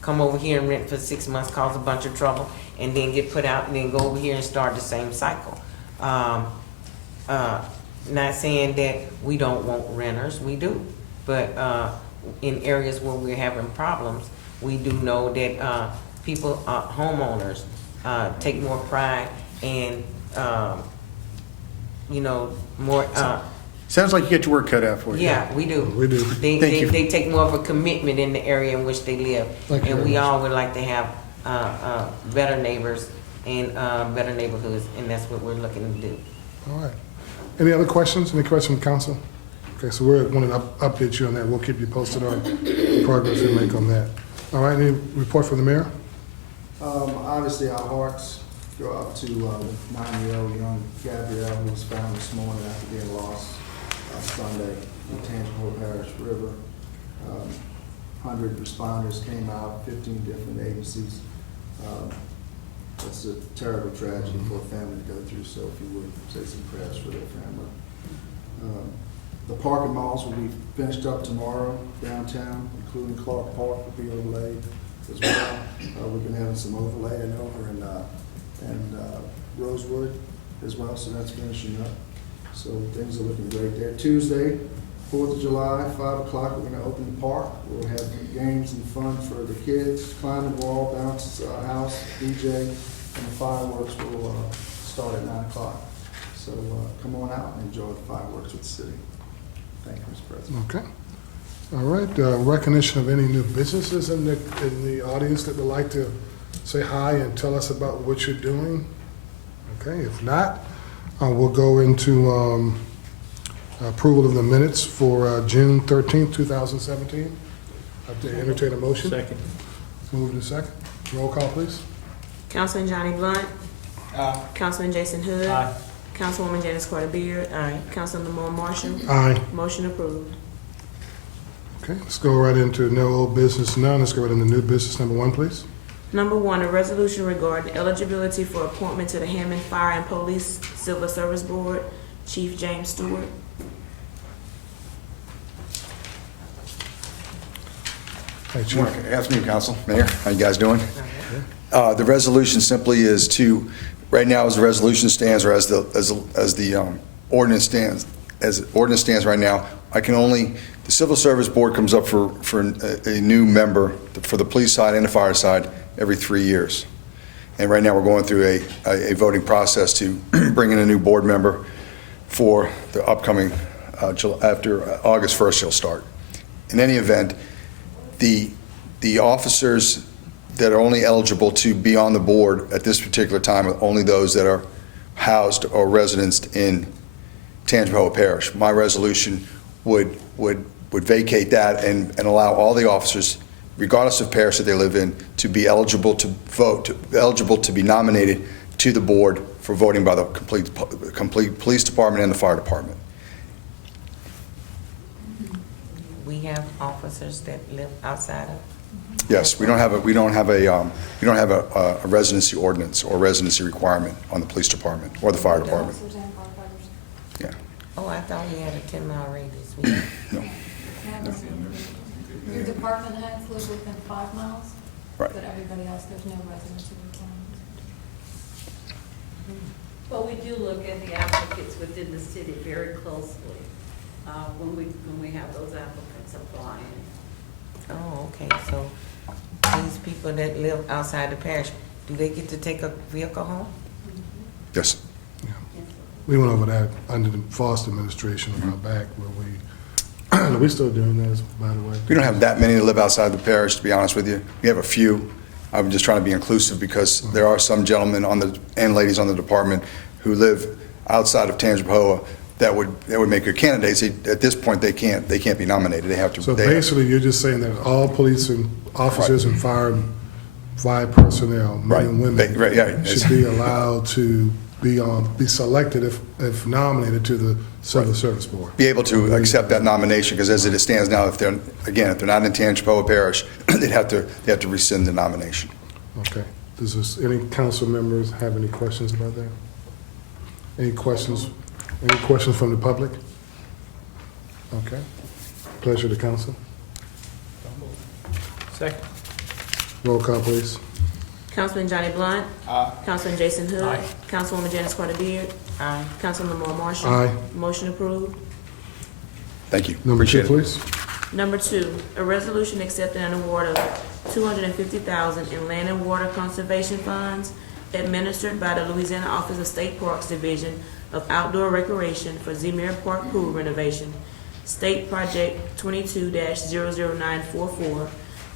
come over here and rent for 6 months, cause a bunch of trouble, and then get put out and then go over here and start the same cycle. Not saying that we don't want renters, we do, but in areas where we're having problems, we do know that people, homeowners, take more pride and, more. Sounds like you get your work cut out for you. Yeah, we do. We do. They Thank you. take more of a commitment in the area in which they live. Thank you And very we much. all would like to have better neighbors and better neighborhoods, and that's what we're looking to do. All right. Any other questions? Any questions from council? Okay, so we're going to update you on that. We'll keep you posted on the progress we make on that. All right, any report from the mayor? Obviously, our hearts go out to the 9-year-old young Gabrielle who was found this morning after being lost Sunday in Tangipahoa Parish River. 100 responders came out, 15 different agencies. It's a terrible tragedy for a family to go through, so if you would say some prayers for their family. The parking malls will be finished up tomorrow downtown, including Clark Park will be overlaid as well. We've been having some overlaying over in Rosewood as well, so that's finishing up. So things are looking great there. Tuesday, 4th of July, 5 o'clock, we're gonna open the park. We'll have games and fun for the kids, climbing wall, bounce house, DJ, and the fireworks will start at 9 o'clock. So come on out and enjoy the fireworks with the city. Thank you, Mr. President. Okay. All right, recognition of any new businesses in the audience that would like to say hi and tell us about what you're doing? Okay, if not, we'll go into approval of the minutes for June 13th, 2017. I'd like to entertain a motion. Second. Moved and second. Roll call, please. Councilman Johnny Blunt. Aye. Councilman Jason Hood. Aye. Councilwoman Janice Carter Beard. Aye. Councilman Lamar Marshall. Aye. Motion approved. Okay, let's go right into no old business none. Let's go right into new business number 1, please. Number 1, a resolution regarding eligibility for appointment to the Hammond Fire and Police Civil Service Board. Chief James Stewart. Hey, Chief. Morning. Afternoon, Council, Mayor, how you guys doing? The resolution simply is to, right now as the resolution stands, or as the ordinance stands, right now, the Civil Service Board comes up for a new member for the police side and the fire side every 3 years. And right now, we're going through a voting process to bring in a new board member for the upcoming, after August 1st, he'll start. In any event, the officers that are only eligible to be on the board at this particular time are only those that are housed or residenced in Tangipahoa Parish. My resolution would vacate that and allow all the officers, regardless of parish that they live in, to be eligible to vote, eligible to be nominated to the board for voting by the complete police department and the fire department. We have officers that live outside of. Yes, we don't have a residency ordinance or residency requirement on the police department or the fire department. Officers and firefighters. Yeah. Oh, I thought we had a 10-mile radius. No. Your department heads live within 5 miles? Right. But everybody else, there's no residency requirement. But we do look at the applicants within the city very closely when we have those applicants applying. Oh, okay, so these people that live outside the parish, do they get to take a vehicle home? Yes. We went over that under the Foster administration a while back where are we still doing that, by the way? We don't have that many that live outside the parish, to be honest with you. We have a few. I'm just trying to be inclusive because there are some gentlemen and ladies on the department who live outside of Tangipahoa that would make good candidates. At this point, they can't be nominated. They have to. So basically, you're just saying that all police and officers and fire personnel, men and women, should be allowed to be selected if nominated to the Civil Service Board. Be able to accept that nomination, because as it stands now, if they're not in Tangipahoa Parish, they have to rescind the nomination. Okay. Does any council members have any questions about that? Any questions? Any questions from the public? Okay. Pleasure to council. Second. Roll call, please. Councilman Johnny Blunt. Aye. Councilman Jason Hood. Aye. Councilwoman Janice Carter Beard. Aye. Councilman Lamar Marshall. Aye. Motion approved. Thank you. Number 2, Appreciate it. please. Number 2, a resolution accepting an award of $250,000 in land and water conservation funds administered by the Louisiana Office of State Parks Division of Outdoor Recreation for Zemire Park Pool renovation, State Project 22-00944,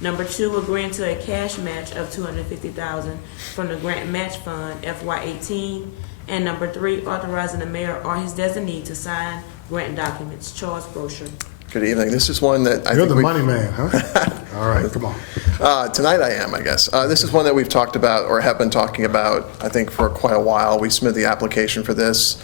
Number 2, agreeing to a cash match of $250,000 from the Grant Match Fund FY18. And number 3, authorizing the mayor or his designee to sign grant documents. Charles Brochure. Good evening. This is one that I You're think the we- money man, huh? All right, come on. Tonight I am, I guess. This is one that we've talked about, or have been talking about, I think, for quite a while. We submitted the application for this,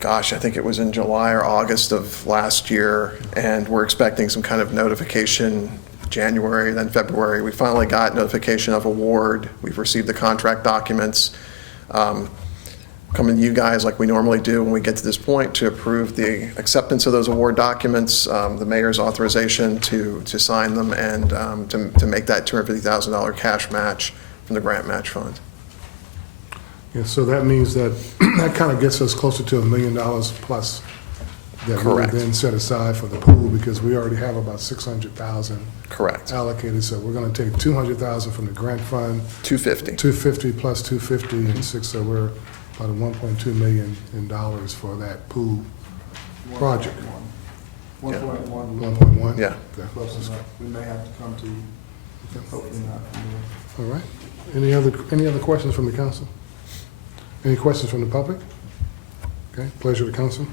gosh, I think it was in July or August of last year, and we're expecting some kind of notification January, then February. We finally got notification of award. We've received the contract documents. Coming to you guys like we normally do when we get to this point to approve the acceptance of those award documents, the mayor's authorization to sign them, and to make that $250,000 cash match from the grant match fund. Yeah, so that means that that kind of gets us closer to $1 million plus that we would Correct. then set aside for the pool, because we already have about 600,000 Correct. allocated. So we're going to take 200,000 from the grant fund. 250. 250 plus 250 and 6, so we're about $1.2 million in dollars for that pool project. 1.1. 1.1? Yeah. Okay. Close enough. We may have to come to you. Hopefully not. All right. Any other questions from the council? Any questions from the public? Okay, pleasure of the council.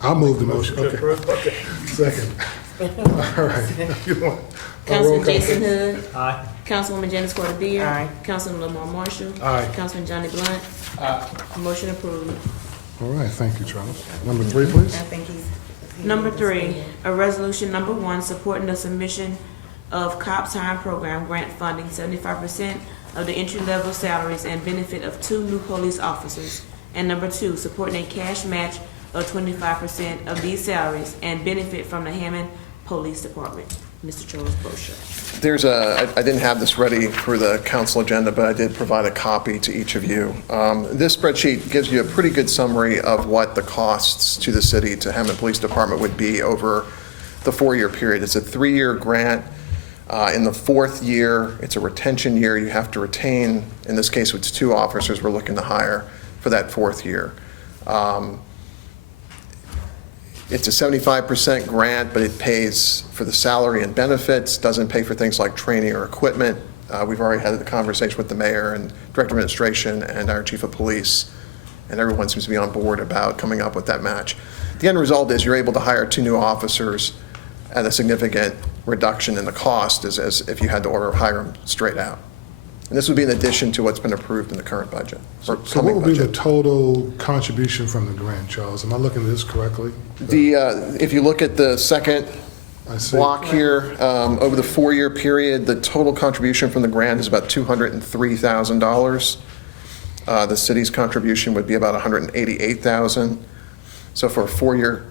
I'll move the motion. Okay. Second. All right. You want- Councilman roll call, Jason please. Hood. Aye. Councilwoman Janice Carter Beard. Aye. Councilman Lamar Marshall. Aye. Councilman Johnny Blunt. Motion approved. All right, thank you, Charles. Number 3, please. Number 3, a resolution number 1 supporting the submission of COPS hiring program grant funding 75% of the entry-level salaries and benefit of 2 new police officers. And number 2, supporting a cash match of 25% of these salaries and benefit from the Hammond Police Department. Mr. Charles Brochure. I didn't have this ready for the council agenda, but I did provide a copy to each of you. This spreadsheet gives you a pretty good summary of what the costs to the city, to Hammond Police Department, would be over the 4-year period. It's a 3-year grant. In the 4th year, it's a retention year. You have to retain, in this case, it's 2 officers we're looking to hire for that 4th year. It's a 75% grant, but it pays for the salary and benefits, doesn't pay for things like training or equipment. We've already had the conversation with the mayor and director of administration and our chief of police, and everyone seems to be on board about coming up with that match. The end result is you're able to hire 2 new officers at a significant reduction in the cost as if you had to hire them straight out. And this would be in addition to what's been approved in the current budget, or So what coming will be the budget. total contribution from the grant, Charles? Am I looking at this correctly? If you look at the second I see. block here, over the 4-year period, the total contribution from the grant is about $203,000. The city's contribution would be about $188,000. So for a 4-year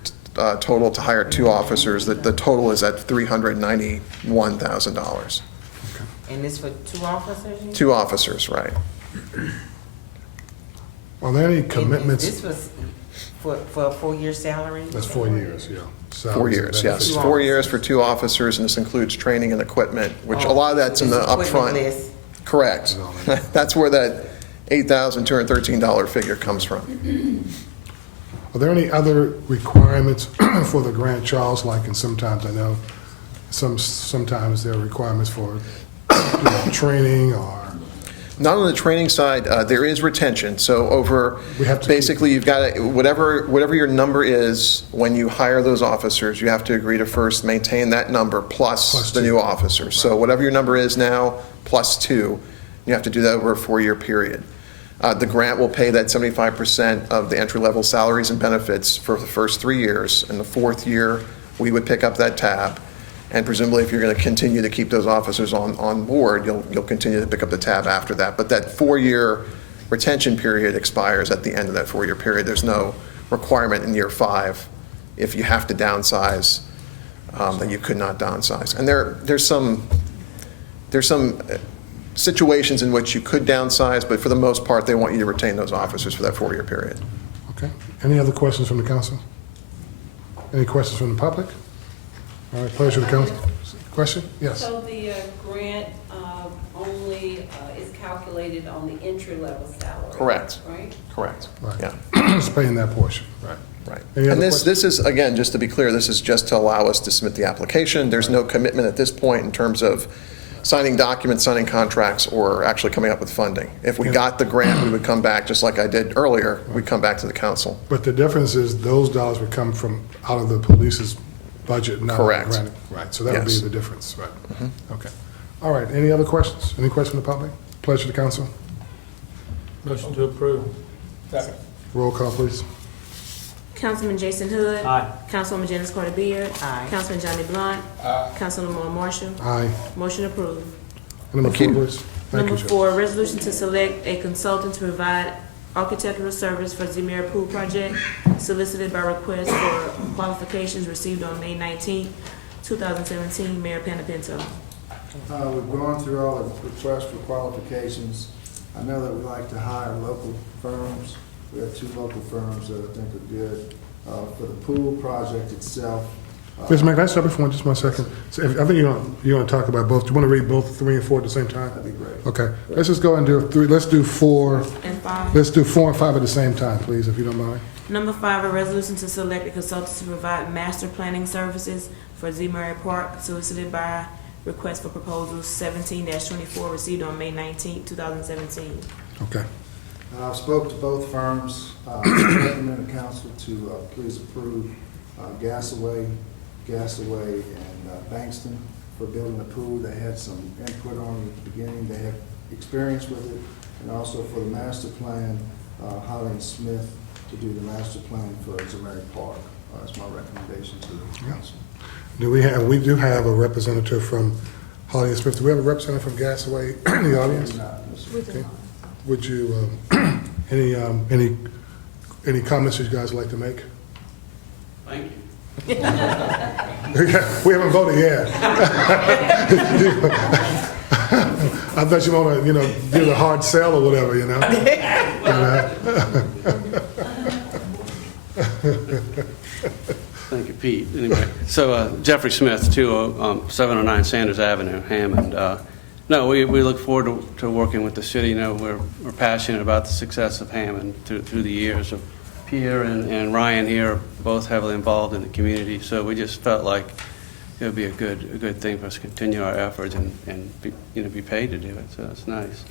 total to hire 2 officers, the total is at $391,000. And this for 2 officers? 2 officers, right. Are there any And commitments? this was for a 4-year salary? That's 4 years, yeah. 4 Salaries and years, yes. benefits. 4 years for 2 officers, and this includes training and equipment, which a lot of that's in the upfront. Correct. That's where that $8,213 figure comes from. Are there any other requirements for the grant, Charles, like, and sometimes I know, sometimes there are requirements for training or? Not on the training side, there is retention. So over, basically, you've got to, whatever your number is, when you hire those officers, you have to agree to first maintain that number plus the new officers. So whatever your number is now, plus 2, you have to do that over a 4-year period. The grant will pay that 75% of the entry-level salaries and benefits for the first 3 years. In the 4th year, we would pick up that tab. And presumably, if you're going to continue to keep those officers on board, you'll continue to pick up the tab after that. But that 4-year retention period expires at the end of that 4-year period. There's no requirement in year 5 if you have to downsize, that you could not downsize. And there's some situations in which you could downsize, but for the most part, they want you to retain those officers for that 4-year period. Okay. Any other questions from the council? Any questions from the public? All right, pleasure to council. Question? Yes. So the grant only is calculated on the entry-level salary? Correct. Right? Correct. Right. Yeah. It's paying that portion, right. Right. Any other And questions? this is, again, just to be clear, this is just to allow us to submit the application. There's no commitment at this point in terms of signing documents, signing contracts, or actually coming up with funding. If we got the grant, we would come back, just like I did earlier, we'd come back to the council. But the difference is those dollars would come from out of the police's budget, not Correct. granted. Right, so that would be Yes. the difference, right? Okay. All right, any other questions? Any questions from the public? Pleasure to council. Motion to approve. Second. Roll call, please. Councilman Jason Hood. Aye. Councilwoman Janice Carter Beard. Aye. Councilman Johnny Blunt. Councilman Lamar Marshall. Aye. Motion approved. Number Thank you. four, please. Thank Number you, Jeff. 4, resolution to select a consultant to provide architectural service for Zemira Pool Project, solicited by request for qualifications received on May 19, 2017. Mayor Panapinto. We've gone through all the requests for qualifications. I know that we like to hire local firms. We have 2 local firms that I think are good. For the pool project itself. Mr. Mayor, can I stop you for just 1 second? So I think you're going to talk about both. Do you want to read both 3 and 4 at the same time? That'd be great. Okay, let's just go and do 3. Let's do 4. And 5. Let's do 4 and 5 at the same time, please, if you don't mind. Number 5, a resolution to select a consultant to provide master planning services for Zemira Park, solicited by request for proposals 17-24, received on May 19, 2017. Okay. I spoke to both firms. I recommend the council to please approve Gasaway, and Bankston for building the pool. They had some input on it at the beginning. They have experience with it. And also for the master plan, Holly and Smith to do the master plan for Zemira Park. That's my recommendation to the council. We do have a representative from Holly and Smith. Do we have a representative from Gasaway in the audience? Okay. Would you, any comments you guys would like to make? Thank you. We haven't voted yet. I thought you want to, do the hard sell or whatever, Thank you, Pete. Anyway, so Jeffrey Smith, 709 Sanders Avenue, Hammond. No, we look forward to working with the city. We're passionate about the success of Hammond through the years. Of Pierre and Ryan here are both heavily involved in the community, so we just felt like it would be a good thing for us to continue our efforts and be paid to do it. So that's nice.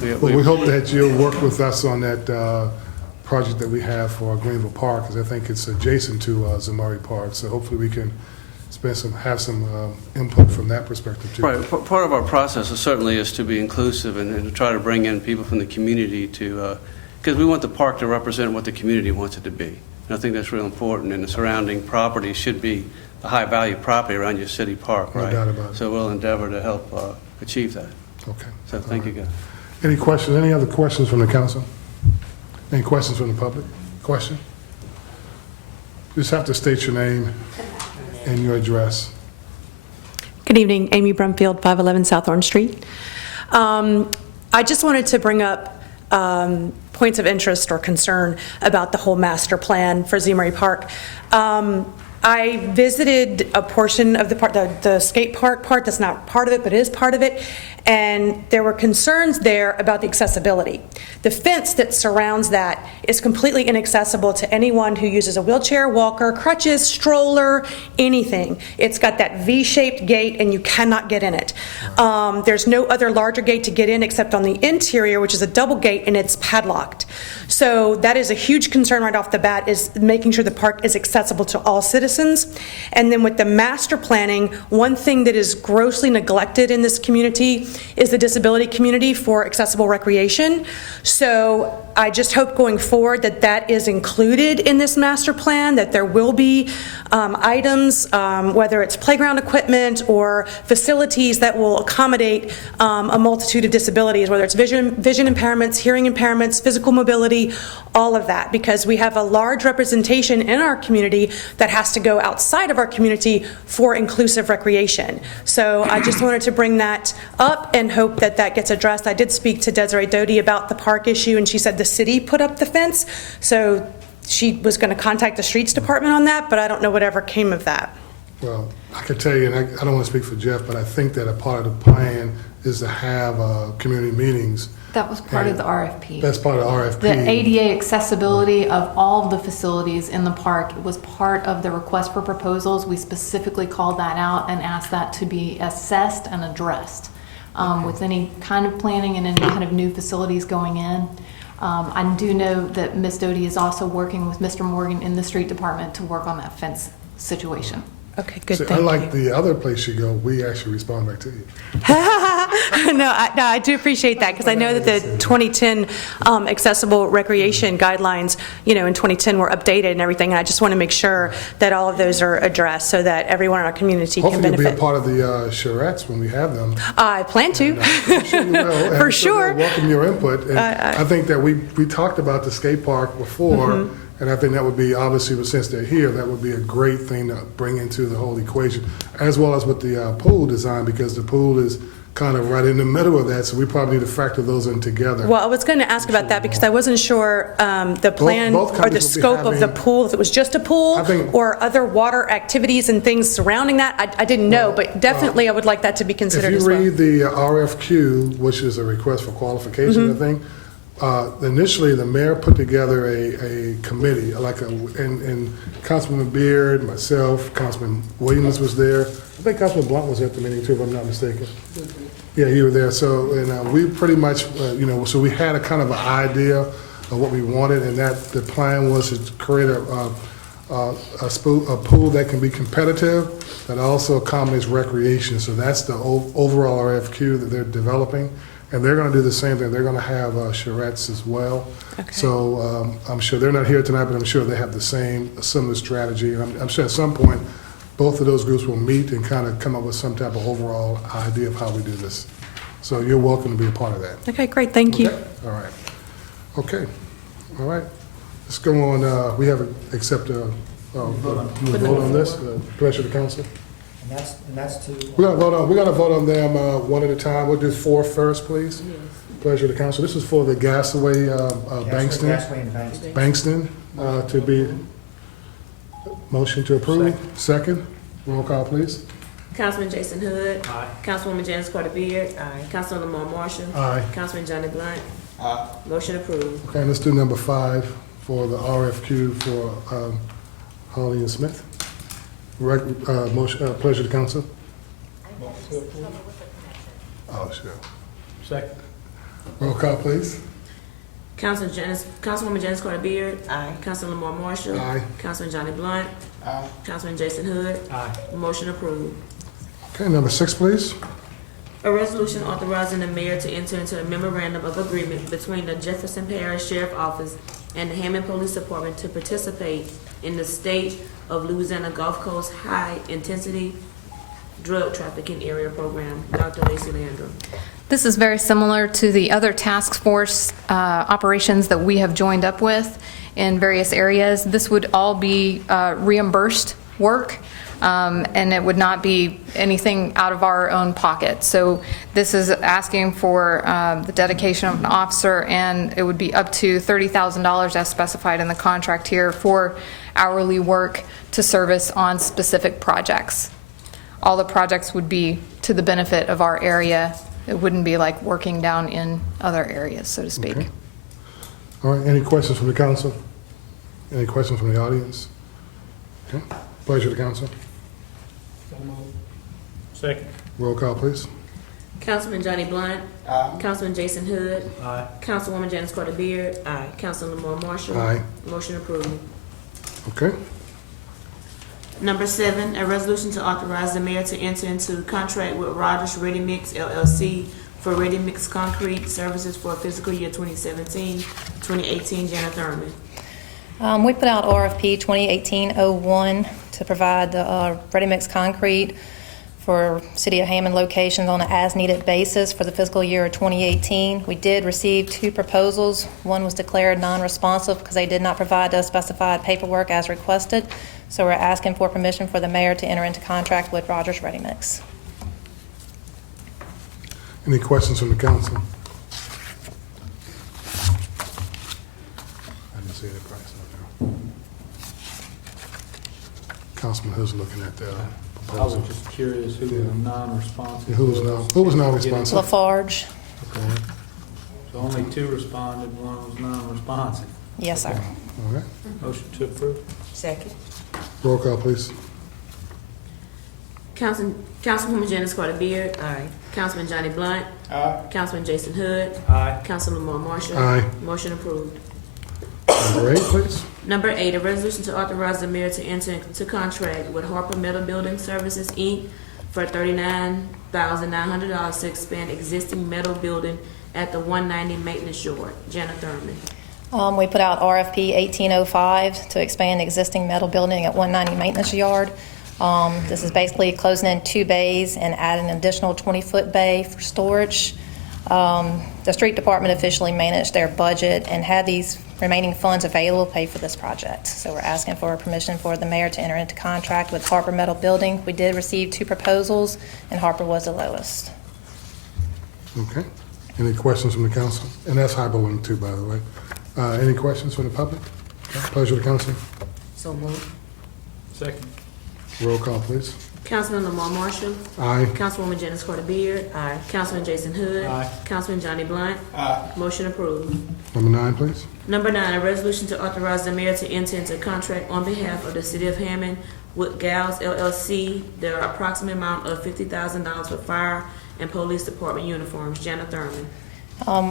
So, we hope that you'll work with us on that project that we have for Greenville Park, because I think it's adjacent to Zemira Park. So hopefully we can have some input from that perspective too. Right. Part of our process certainly is to be inclusive and to try to bring in people from the community to, because we want the park to represent what the community wants it to be. And I think that's real important. And the surrounding property should be the high value property around your city park, right? No doubt about it. So we'll endeavor to help achieve that. Okay. So thank you, guys. Any questions? Any other questions from the council? Any questions from the public? Question? You just have to state your name and your address. Good evening, Amy Brumfield, 511 South Orange Street. I just wanted to bring up points of interest or concern about the whole master plan for Zemira Park. I visited a portion of the park, the skate park part that's not part of it, but is part of it, and there were concerns there about the accessibility. The fence that surrounds that is completely inaccessible to anyone who uses a wheelchair, walker, crutches, stroller, anything. It's got that V-shaped gate and you cannot get in it. There's no other larger gate to get in except on the interior, which is a double gate, and it's padlocked. So that is a huge concern right off the bat, is making sure the park is accessible to all citizens. And then with the master planning, one thing that is grossly neglected in this community is the disability community for accessible recreation. So I just hope going forward that that is included in this master plan, that there will be items, whether it's playground equipment or facilities that will accommodate a multitude of disabilities, whether it's vision impairments, hearing impairments, physical mobility, all of that, because we have a large representation in our community that has to go outside of our community for inclusive recreation. So I just wanted to bring that up and hope that that gets addressed. I did speak to Desiree Doty about the park issue, and she said the city put up the fence, so she was going to contact the streets department on that, but I don't know whatever came of that. Well, I can tell you, and I don't want to speak for Jeff, but I think that a part of the plan is to have community meetings That was part of the RFP. That's part of the RFP. The ADA accessibility of all of the facilities in the park was part of the request for proposals. We specifically called that out and asked that to be assessed and addressed with any kind of planning and any kind of new facilities going in. I do know that Ms. Doty is also working with Mr. Morgan in the street department to work on that fence situation. Okay, good, So thank you. unlike the other place you go, we actually respond back to you. No, I do appreciate that, because I know that the 2010 accessible recreation guidelines, in 2010 were updated and everything, and I just want to make sure that all of those are addressed so that everyone in our community can Hopefully you'll be a benefit. part of the charrettes when we have them. I plan to, I'm sure you will. And for so sure. we'll welcome your input. And I think that we talked about the skate park before, Mm-hmm. and I think that would be, obviously, since they're here, that would be a great thing to bring into the whole equation, as well as with the pool design, because the pool is kind of right in the middle of that, so we probably need to factor those in together. Well, I was going to ask about that because I wasn't sure the plan both or the companies will be scope of the having- pool, if it was just a pool or other water activities and things surrounding that. I didn't know, but definitely I would like that to be considered If as you well. read the RFQ, which is a request for qualification, Mm-hmm. I think, initially the mayor put together a committee, and Councilman Beard, myself, Councilman Williams was there. I think Councilman Blunt was at the meeting too, if I'm not mistaken. Yeah, you were there. So, and we pretty much, so we had a kind of an idea of what we wanted, and that the plan was to create a pool that can be competitive, that also accommodates recreation. So that's the overall RFQ that they're developing. And they're going to do the same thing. They're going to have charrettes as well. Okay. So I'm sure they're not here tonight, but I'm sure they have the similar strategy. And I'm sure at some point, both of those groups will meet and kind of come up with some type of overall idea of how we do this. So you're welcome to be a part of that. Okay, great, thank you. Okay? All right. Okay. All right. Let's go on. We have accept a vote on this. Pleasure to council. And that's to. We're gonna vote on them one at a time. We'll do 4 first, please. Pleasure to council. This is for the Gasaway, Bankston. Gasaway and Bankston. Bankston, to be, motion to approve. Second. Roll call, please. Councilman Jason Hood. Aye. Councilwoman Janice Carter Beard. Aye. Councilman Lamar Marshall. Aye. Councilman Johnny Blunt. Motion approved. Okay, let's do number 5 for the RFQ for Holly and Smith. Motion, pleasure to council. Oh, sure. Second. Roll call, please. Councilwoman Janice Carter Beard. Aye. Councilman Lamar Marshall. Aye. Councilman Johnny Blunt. Aye. Councilman Jason Hood. Aye. Motion approved. Okay, number 6, please. A resolution authorizing the mayor to enter into a memorandum of agreement between the Jefferson Parish Sheriff Office and the Hammond Police Department to participate in the state of Louisiana Gulf Coast High Intensity Drug Trafficking Area Program. Dr. Lacey Landrum. This is very similar to the other task force operations that we have joined up with in various areas. This would all be reimbursed work, and it would not be anything out of our own pocket. So this is asking for the dedication of an officer, and it would be up to $30,000 as specified in the contract here for hourly work to service on specific projects. All the projects would be to the benefit of our area. It wouldn't be like working down in other areas, so to speak. Okay. All right, any questions from the council? Any questions from the audience? Okay, pleasure to council. Second. Roll call, please. Councilman Johnny Blunt. Aye. Councilman Jason Hood. Aye. Councilwoman Janice Carter Beard. Aye. Councilman Lamar Marshall. Aye. Motion approved. Okay, Number 7, a resolution to authorize the mayor to enter into contract with Rogers Ready Mix LLC for ready mix concrete services for fiscal year 2017-2018. Janet Thurman. We put out RFP 2018-01 to provide the ready-mix concrete for City of Hammond locations on an as-needed basis for the fiscal year of 2018. We did receive 2 proposals. One was declared non-responsive because they did not provide the specified paperwork as requested. So we're asking for permission for the mayor to enter into contract with Rogers Ready Mix. any questions from the council? I didn't see any price on there. Councilman Hood's looking at the I was just curious who was non-responsive. Who was non-responsive? Lafarge. Okay. So only 2 responded, 1 was non-responsive. Yes, sir. All right. Motion to approve. Second. Roll call, please. Councilwoman Janice Carter Beard. Aye. Councilman Johnny Blunt. Aye. Councilman Jason Hood. Aye. Councilman Lamar Marshall. Aye. Motion approved. Number 8, please. Number 8, a resolution to authorize the mayor to enter into contract with Harper Metal Building Services, Inc. for $39,900 to expand existing metal building at the 190 Maintenance Yard. Janet Thurman. We put out RFP 1805 to expand existing metal building at 190 Maintenance Yard. This is basically closing in 2 bays and adding an additional 20-foot bay for storage. The street department officially managed their budget and had these remaining funds available to pay for this project. So we're asking for permission for the mayor to enter into contract with Harper Metal Building. We did receive 2 proposals, and Harper was the lowest. Okay. Any questions from the council? And that's Highbowing too, by the way. Any questions from the public? Okay. Pleasure to council. So moved. Second. Roll call, please. Councilman Lamar Marshall. Aye. Councilwoman Janice Carter Beard. Aye. Councilman Jason Hood. Aye. Councilman Johnny Blunt. Aye. Motion approved. Number 9, please. Number 9, a resolution to authorize the mayor to enter into a contract on behalf of the city of Hammond with Gals LLC. The approximate amount of $50,000 for fire and police department uniforms. Janet Thurman.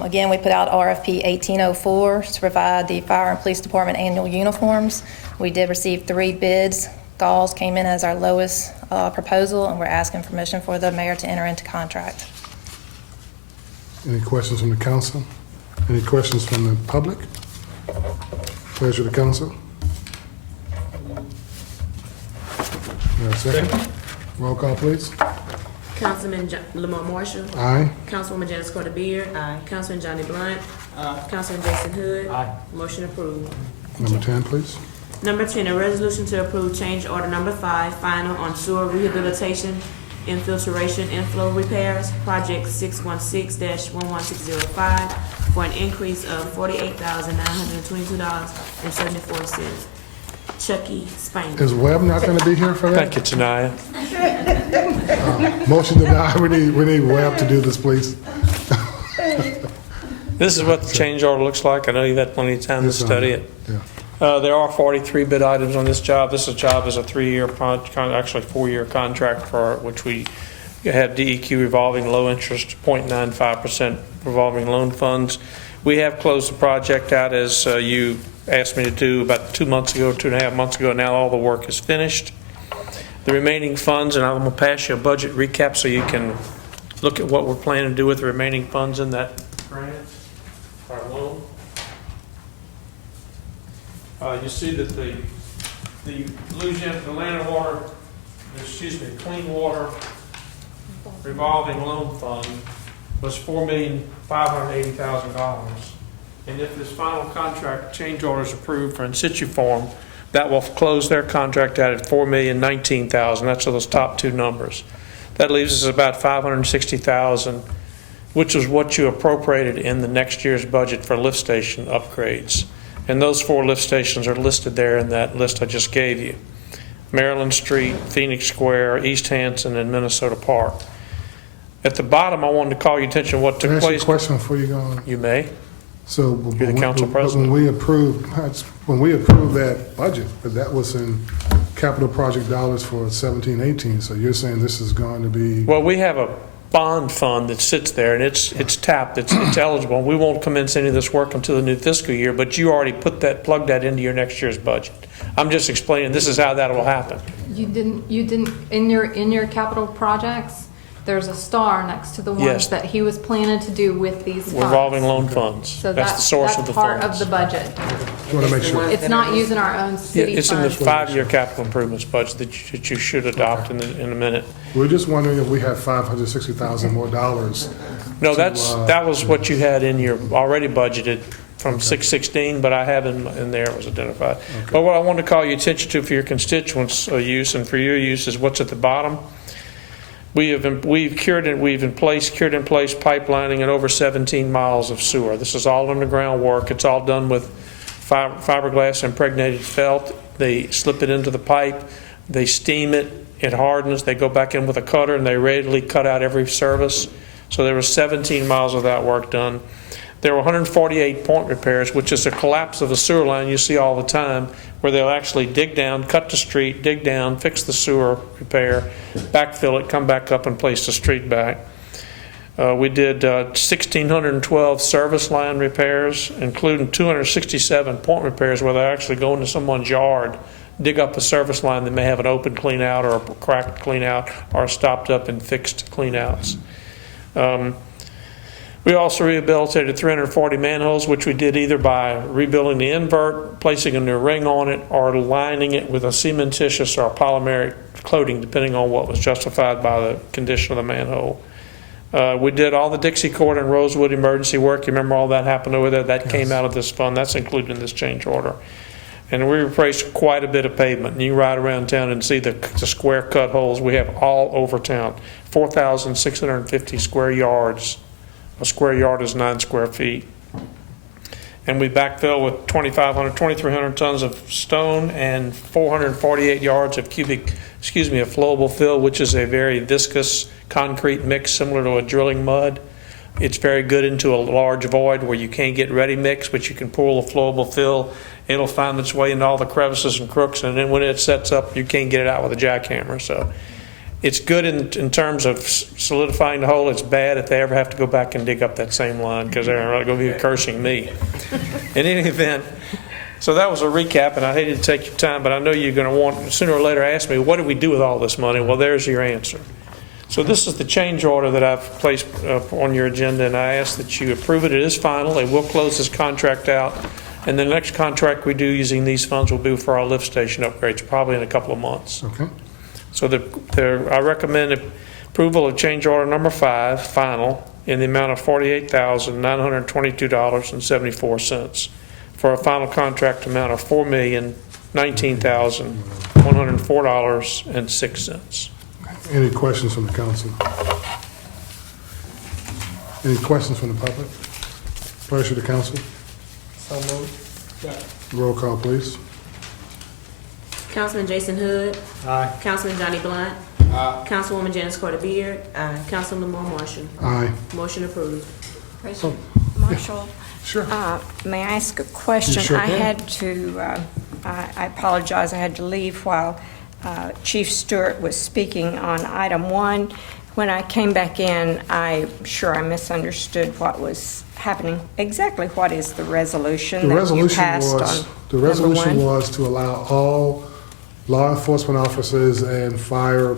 Again, we put out RFP 1804 to provide the fire and police department annual uniforms. We did receive 3 bids. Gauls came in as our lowest proposal, and we're asking permission for the mayor to enter into contract. Any questions from the council? Any questions from the public? Pleasure to council. Second. Roll call, please. Councilman Lamar Marshall. Aye. Councilwoman Janice Carter Beard. Aye. Councilman Johnny Blunt. Aye. Councilman Jason Hood. Aye. Motion approved. Number 10, please. Number 10, a resolution to approve change order number 5, final on sewer rehabilitation, infiltration, inflow repairs, project 616-11605 for an increase of $48,922.74. Chucky Spain. Is Webb not going to be here for that? Thank you, Tanaya. Motion denied. We need Webb to do this, please. This is what the change order looks like. I know you've had plenty of time to study it. Yeah. There are 43 bid items on this job. This job is a 3-year, actually 4-year contract for which we have DEQ revolving low interest 0.95% revolving loan funds. We have closed the project out as you asked me to do about 2 months ago, 2.5 months ago. Now all the work is finished. The remaining funds, and I'm going to pass you a budget recap so you can look at what we're planning to do with the remaining funds in that grant, our loan. You see that the Louisiana, the Land and Water, Clean Water revolving loan fund was $4,580,000. And if this final contract change order is approved for in situ form, that will close their contract out at $4,019,000. That's those top 2 numbers. That leaves us about $560,000, which is what you appropriated in the next year's budget for lift station upgrades. And those 4 lift stations are listed there in that list I just gave you. Maryland Street, Phoenix Square, East Hanson, and Minnesota Park. At the bottom, I wanted to call your attention to what took Can I ask you place. a question before you go on? You may. So, You're the council president. when we approved that budget, but that was in capital project dollars for 17-18, so you're saying this is going to be... Well, we have a bond fund that sits there, and it's tapped, it's eligible. We won't commence any of this work until the new fiscal year, but you already plugged that into your next year's budget. I'm just explaining this is how that will happen. You didn't, in your capital projects, there's a star next to the ones Yes. that he was planning to do with these funds. Revolving loan funds. So That's the source of the part funds. of the budget. Just want to make sure. It's not using our own Yeah, city it's in the funds. 5-year capital improvements budget that you should adopt in a minute. We're just wondering if we have $560,000 more dollars. No, that was what you had in your already budgeted from 616, but I have in there it was identified. But what I want to call your attention to for your constituents' use and for your use is what's at the bottom. We've cured in place pipelining and over 17 miles of sewer. This is all underground work. It's all done with fiberglass impregnated felt. They slip it into the pipe, they steam it, it hardens, they go back in with a cutter and they readily cut out every service. So there was 17 miles of that work done. There were 148 point repairs, which is a collapse of a sewer line you see all the time, where they'll actually dig down, cut the street, dig down, fix the sewer repair, backfill it, come back up and place the street back. We did 1,612 service line repairs, including 267 point repairs where they actually go into someone's yard, dig up a service line that may have an open clean out or a cracked clean out or stopped up and fixed clean outs. We also rehabilitated 340 manholes, which we did either by rebuilding the invert, placing a new ring on it, or lining it with a cementitious or polymeric coating, depending on what was justified by the condition of the manhole. We did all the Dixie Court and Rosewood emergency work. You remember all that happened over there? That came out of this fund. That's included in this change order. And we replaced quite a bit of pavement. You ride around town and see the square cut holes we have all over town. 4,650 square yards. A square yard is 9 square feet. And we backfill with 2,300 tons of stone and 448 yards of flowable fill, which is a very viscous concrete mix similar to a drilling mud. It's very good into a large void where you can't get ready mix, but you can pull a flowable fill. It'll find its way into all the crevices and crooks, and then when it sets up, you can't get it out with a jackhammer. So it's good in terms of solidifying the hole. It's bad if they ever have to go back and dig up that same line, because they're going to be cursing me. In any event, so that was a recap, and I hated to take your time, but I know you're going to want, sooner or later, ask me, what do we do with all this money? Well, there's your answer. So this is the change order that I've placed on your agenda, and I ask that you approve it. It is final. They will close this contract out, and the next contract we do using these funds will be for our lift station upgrades, probably in a couple of months. Okay. So I recommend approval of change order number 5, final, in the amount of $48,922.74 for a final contract amount of $4,019,104.06. Any questions from the council? Any questions from the public? Pleasure to council. So moved. Roll call, please. Councilman Jason Hood. Aye. Councilman Johnny Blunt. Aye. Councilwoman Janice Carter Beard. Aye. Councilman Lamar Marshall. Aye. Motion approved. President Marshall? Sure. May I ask a question? You sure I can. had to, I apologize, I had to leave while Chief Stewart was speaking on item 1. When I came back in, I'm sure I misunderstood what was happening. Exactly what is the resolution that you passed on? The resolution number 1? was to allow all law enforcement officers and fire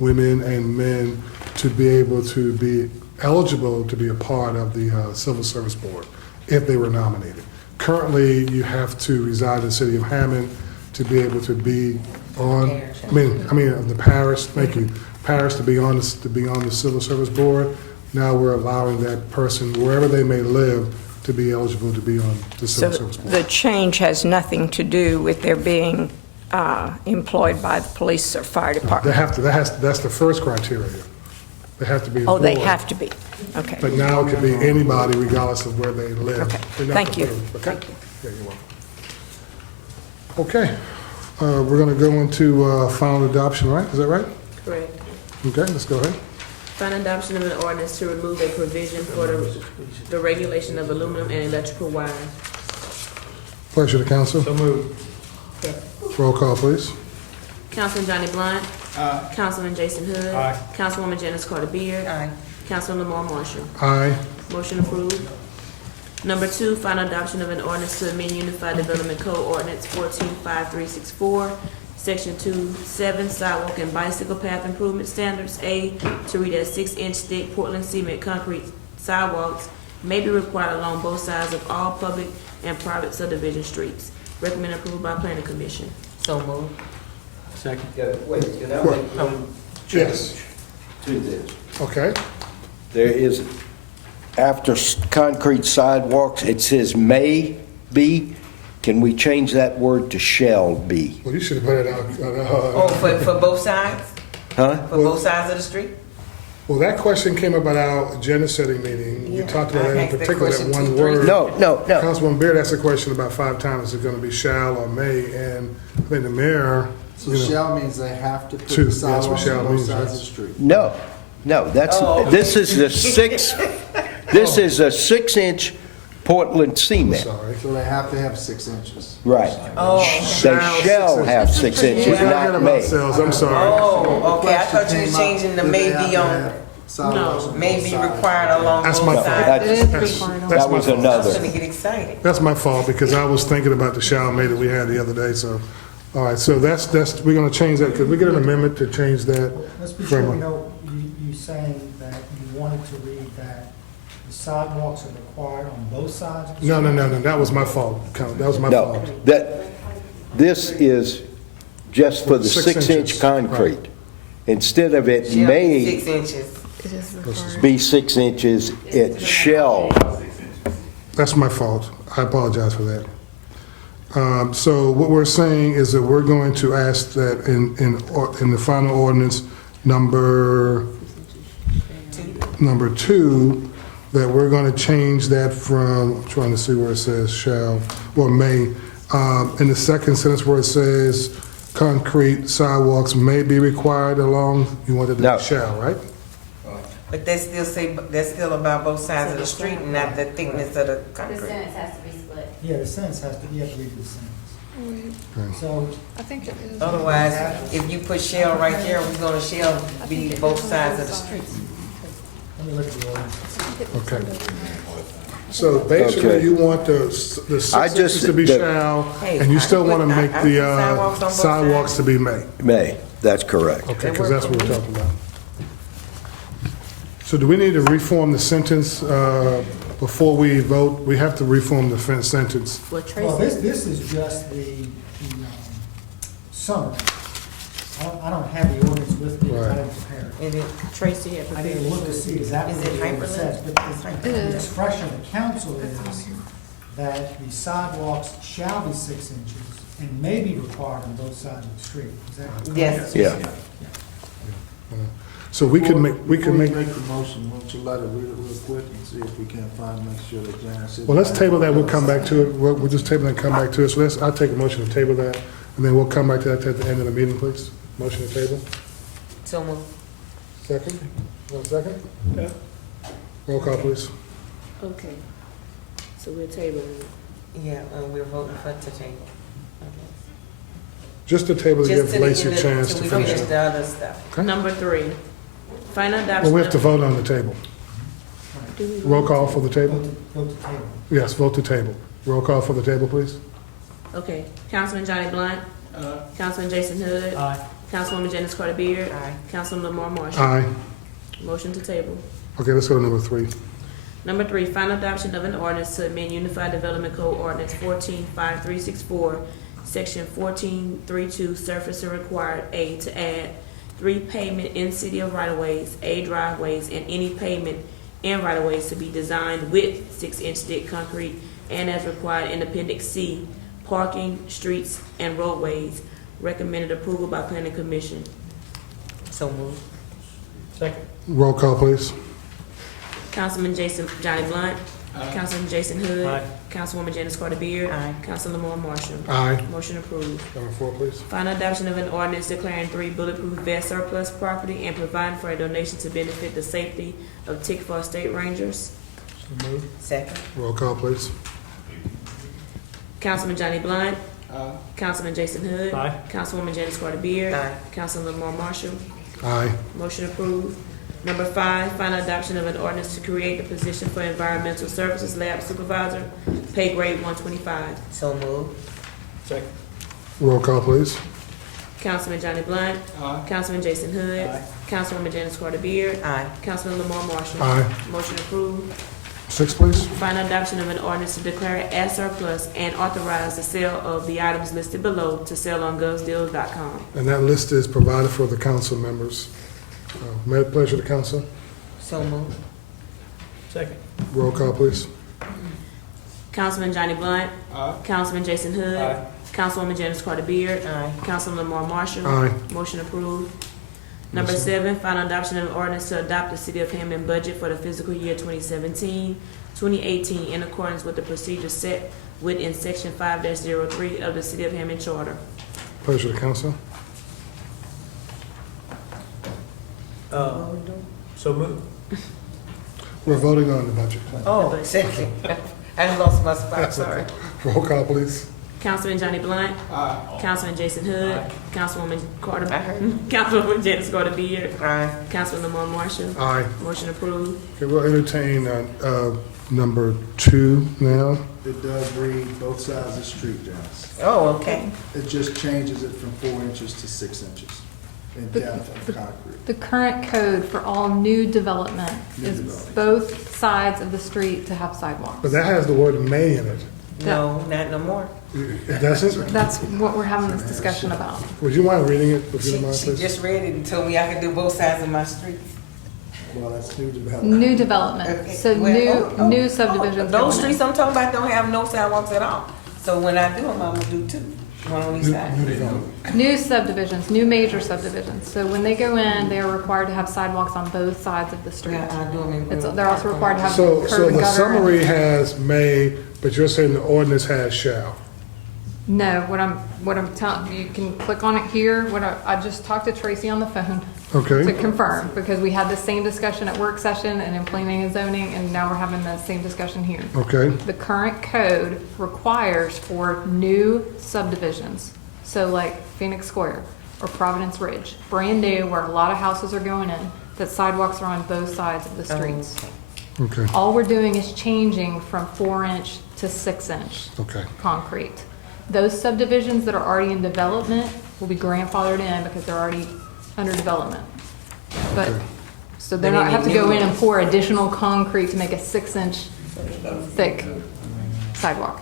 women and men to be able to be eligible to be a part of the Civil Service Board if they were nominated. Currently, you have to reside in the city of Hammond to be able to be on, the parish, thank you, parish to be on the Civil Service Board. Now we're allowing that person, wherever they may live, to be eligible to be on the Civil Service Board. The change has nothing to do with their being employed by the police or fire department? That's the first criteria. They have to be Oh, they employed. have to be, okay. But now it could be anybody regardless of where they live. Okay. They're not Thank you. precluded. Okay? Yeah, you're welcome. Okay, we're gonna go into final adoption, right? Is that right? Correct. Okay, let's go ahead. Final adoption of an ordinance to remove a provision for the regulation of aluminum and electrical wires. Pleasure to council. So moved. Roll call, please. Councilman Johnny Blunt. Councilman Jason Hood. Aye. Councilwoman Janice Carter Beard. Aye. Councilman Lamar Marshall. Aye. Motion approved. Number 2, final adoption of an ordinance to amend Unified Development Code Ordinance 145364, Section 2.7, sidewalk and bicycle path improvement standards. A, to read as 6-inch thick Portland cement concrete sidewalks may be required along both sides of all public and private subdivision streets. Recommend approval by Planning Commission. So moved. Second. Wait, can I make one Yes. to this? Okay. There is, after concrete sidewalks, it says may be. Can we change that word to shall be? Well, you should have put it out. Oh, for both sides? Huh? For both sides of the street? Well, that question came up at our agenda setting meeting. We talked about that in asked that particular, that question one 2, 3. word. No. Councilwoman Beard asked the question about 5 times. Is it going to be shall or may? And I think the mayor. So shall means they have to put Two, the that's what sidewalks shall on both means, sides right. of the street. No, that's, Oh, okay. this is the 6, This is a 6-inch Portland cement. Sorry. So they have to have 6 inches. Right. They shall have 6 inches, We're not not getting may. ourselves, I'm sorry. Oh, okay, I thought you Question was came up, changing the do they may have be to on, have sidewalks on may both be sides? required along That's both my fault. sides. That's- That was I was another. gonna get excited. That's my fault, because I was thinking about the shall may that we had the other day, so. All right, so that's, we're gonna change that. Could we get an amendment to change that? Let's be sure we from? know, you saying that you wanted to read that the sidewalks are required on both sides of the No, street? no, that was my fault, Count, that was my No, fault. this is just for the 6 6-inch inches, concrete. Instead of it Shall be may 6 inches. be 6 inches, it shall. That's my fault. I apologize for that. So what we're saying is that we're going to ask that in the final ordinance number 2, that we're going to change that from, I'm trying to see where it says shall, or may, in the second sentence where it says concrete sidewalks may be required along, you wanted to No. be shall, right? But they still say, that's still about both sides of the street and not the thickness of the concrete. has to be split. Yeah, the sentence has to, you have to read the sentence. So, I think it is. Otherwise, if you put shell right there, we're gonna shell be both sides of the street. let me look at the ordinance. Okay. So basically, Okay. you want the 6 I inches just- to be the- shall, Hey, and you I still can want to put- make I the can put sidewalks on both sidewalks sides. to be may. May, that's correct. Okay, because that's what we're talking about. So do we need to reform the sentence before we vote? We have to reform the sentence. Well, Well, Tracy, this is just the summary. I don't have the ordinance with me, because I didn't prepare it. And then Tracy had I prepared. didn't look to see exactly Is what it the ordinance says, hyperlink? but the expression of the council is that the sidewalks shall be 6 inches and may be required on both sides of the street. Is that correct? Yes. Yeah. So we could make, Before you make the motion, won't you let it read it real quick and see if we can make sure that Jan said. well, let's table that, we'll come back to it. We'll just table and come back to it. So I'll take a motion to table that, and then we'll come back to that at the end of the meeting, please. Motion to table. So moved. Second? 1 second? Yeah. Roll call, please. Okay. So we're tabling it. Yeah, we're voting for to table. Just to table to Just give to the Lacey a end of- chance till to we finish finish it. the other stuff. Okay. Number 3, final adoption. Well, we have to of- vote on the table. Do we vote? Roll call for the table? Go to table. Yes, vote to table. Roll call for the table, please. Okay, Councilman Johnny Blunt. Councilman Jason Hood. Councilwoman Janice Carter Beard. Aye. Councilman Lamar Marshall. Aye. Motion to table. Okay, let's go to number 3. Number 3, final adoption of an ordinance to amend Unified Development Code Ordinance 145364, Section 1432, surface and required A, to add 3 pavement in city of right-of-ways, A, driveways, and any pavement in right-of-ways to be designed with 6-inch thick concrete, and as required in Appendix C, parking, streets, and roadways. Recommended approval by Planning Commission. So moved. Roll call, please. Councilman Johnny Blunt. Councilman Jason Hood. Councilwoman Janice Carter Beard. Aye. Councilman Lamar Marshall. Aye. Motion approved. Number 4, please. Final adoption of an ordinance declaring 3 bulletproof vest surplus property and providing for a donation to benefit the safety of Tickfaw State Rangers. Second. Roll call, please. Councilman Johnny Blunt. Councilman Jason Hood. Councilwoman Janice Carter Beard. Aye. Councilman Lamar Marshall. Aye. Motion approved. Number 5, final adoption of an ordinance to create the position for Environmental Services Lab Supervisor, pay grade 125. So moved. Roll call, please. Councilman Johnny Blunt. Councilman Jason Hood. Councilwoman Janice Carter Beard. Aye. Councilman Lamar Marshall. Aye. Motion approved. 6, please. Final adoption of an ordinance to declare it as surplus and authorize the sale of the items listed below to sell on govsdeals.com. And that list is provided for the council members. May it pleasure the council. So moved. Roll call, please. Councilman Johnny Blunt. Councilman Jason Hood. Councilwoman Janice Carter Beard. Aye. Councilman Lamar Marshall. Aye. Motion approved. Number 7, final adoption of an ordinance to adopt the City of Hammond budget for the fiscal year 2017-2018 in accordance with the procedures set within Section 5-03 of the City of Hammond Charter. Pleasure the council. So moved. We're voting on the budget. Oh, second. I lost my spot, sorry. Roll call, please. Councilman Johnny Blunt. Councilman Jason Hood. Councilwoman Carter. Councilwoman Janice Carter Beard. Councilman Lamar Marshall. Aye. Motion approved. Okay, we'll entertain number 2 now. It does read both sides of the street, Janice. Oh, okay. It just changes it from 4 inches to 6 inches in depth of concrete. The current code for all new development New is development. both sides of the street to have sidewalks. But that has the word may in it. No, not no more. It doesn't? That's what we're having this discussion about. Would you mind reading it, if you don't mind, She please? just read it and told me I could do both sides of my street. Well, that's new development. New development, so new subdivisions. Those going in. streets I'm talking about don't have no sidewalks at all. So when I do them, I'm gonna do 2, one on each side. New subdivisions, new major subdivisions. So when they go in, they are required to have sidewalks on both sides of the street. Yeah, I do them in. They're also required to have So curb and the gutter. summary has may, but you're saying the ordinance has shall. No, what I'm telling, you can click on it here. I just talked to Tracy on the phone. Okay. To confirm, because we had the same discussion at work session and in planning and zoning, and now we're having the same discussion here. Okay. The current code requires for new subdivisions, so like Phoenix Square or Providence Ridge, brand new, where a lot of houses are going in, that sidewalks are on both sides of the streets. Okay. All we're doing is changing from 4-inch to 6-inch Okay. concrete. Those subdivisions that are already in development will be grandfathered in because they're already under development. But, so they're not have to go in and pour additional concrete to make a 6-inch thick sidewalk.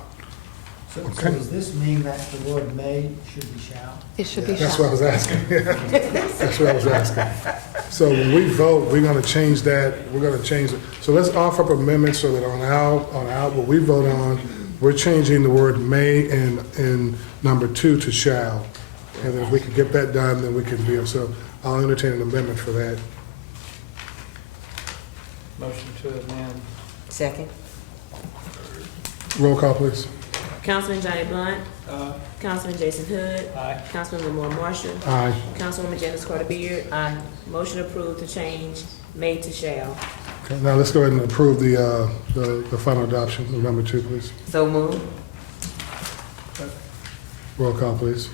So does this mean that the word may should be shall? It should be That's shall. what I was asking. That's what I was asking. So when we vote, we're gonna change that, we're gonna change it. So let's offer up amendments so that on our, what we vote on, we're changing the word may in number 2 to shall. And if we can get that done, then we can be, so I'll entertain an amendment for that. Motion to amend. Second. Roll call, please. Councilman Johnny Blunt. Councilman Jason Hood. Councilman Lamar Marshall. Aye. Councilwoman Janice Carter Beard. Motion approved to change may to shall. Okay, now let's go ahead and approve the final adoption of number 2, please. So move. Roll call, please.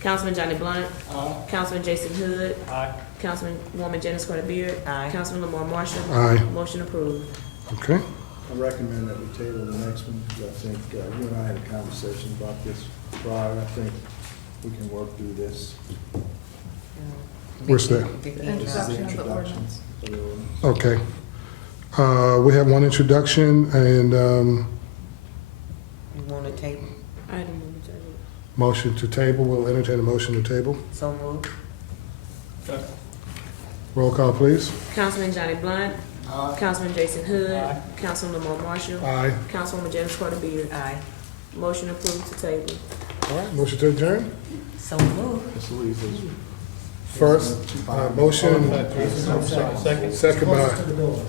Councilman Johnny Blunt. Councilman Jason Hood. Councilwoman Janice Carter Beard. Councilman Lamar Marshall. Aye. Motion approved. Okay. I recommend that we table the next one, because I think you and I had a conversation about this prior. I think we can work through this. Where's that? Introduction of the ordinance. of the ordinance. Okay. We have one introduction and You want to table? I didn't move to table. motion to table. We'll entertain a motion to table. So move. Roll call, please. Councilman Johnny Blunt. Councilman Jason Hood. Councilman Lamar Marshall. Aye. Councilwoman Janice Carter Beard. Motion approved to table. All right, motion to adjourn. So move. Let's leave this. First, motion, second by, Close to the door.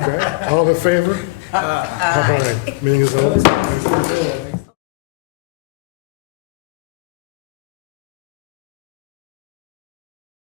okay, all in favor? All right, meeting is over.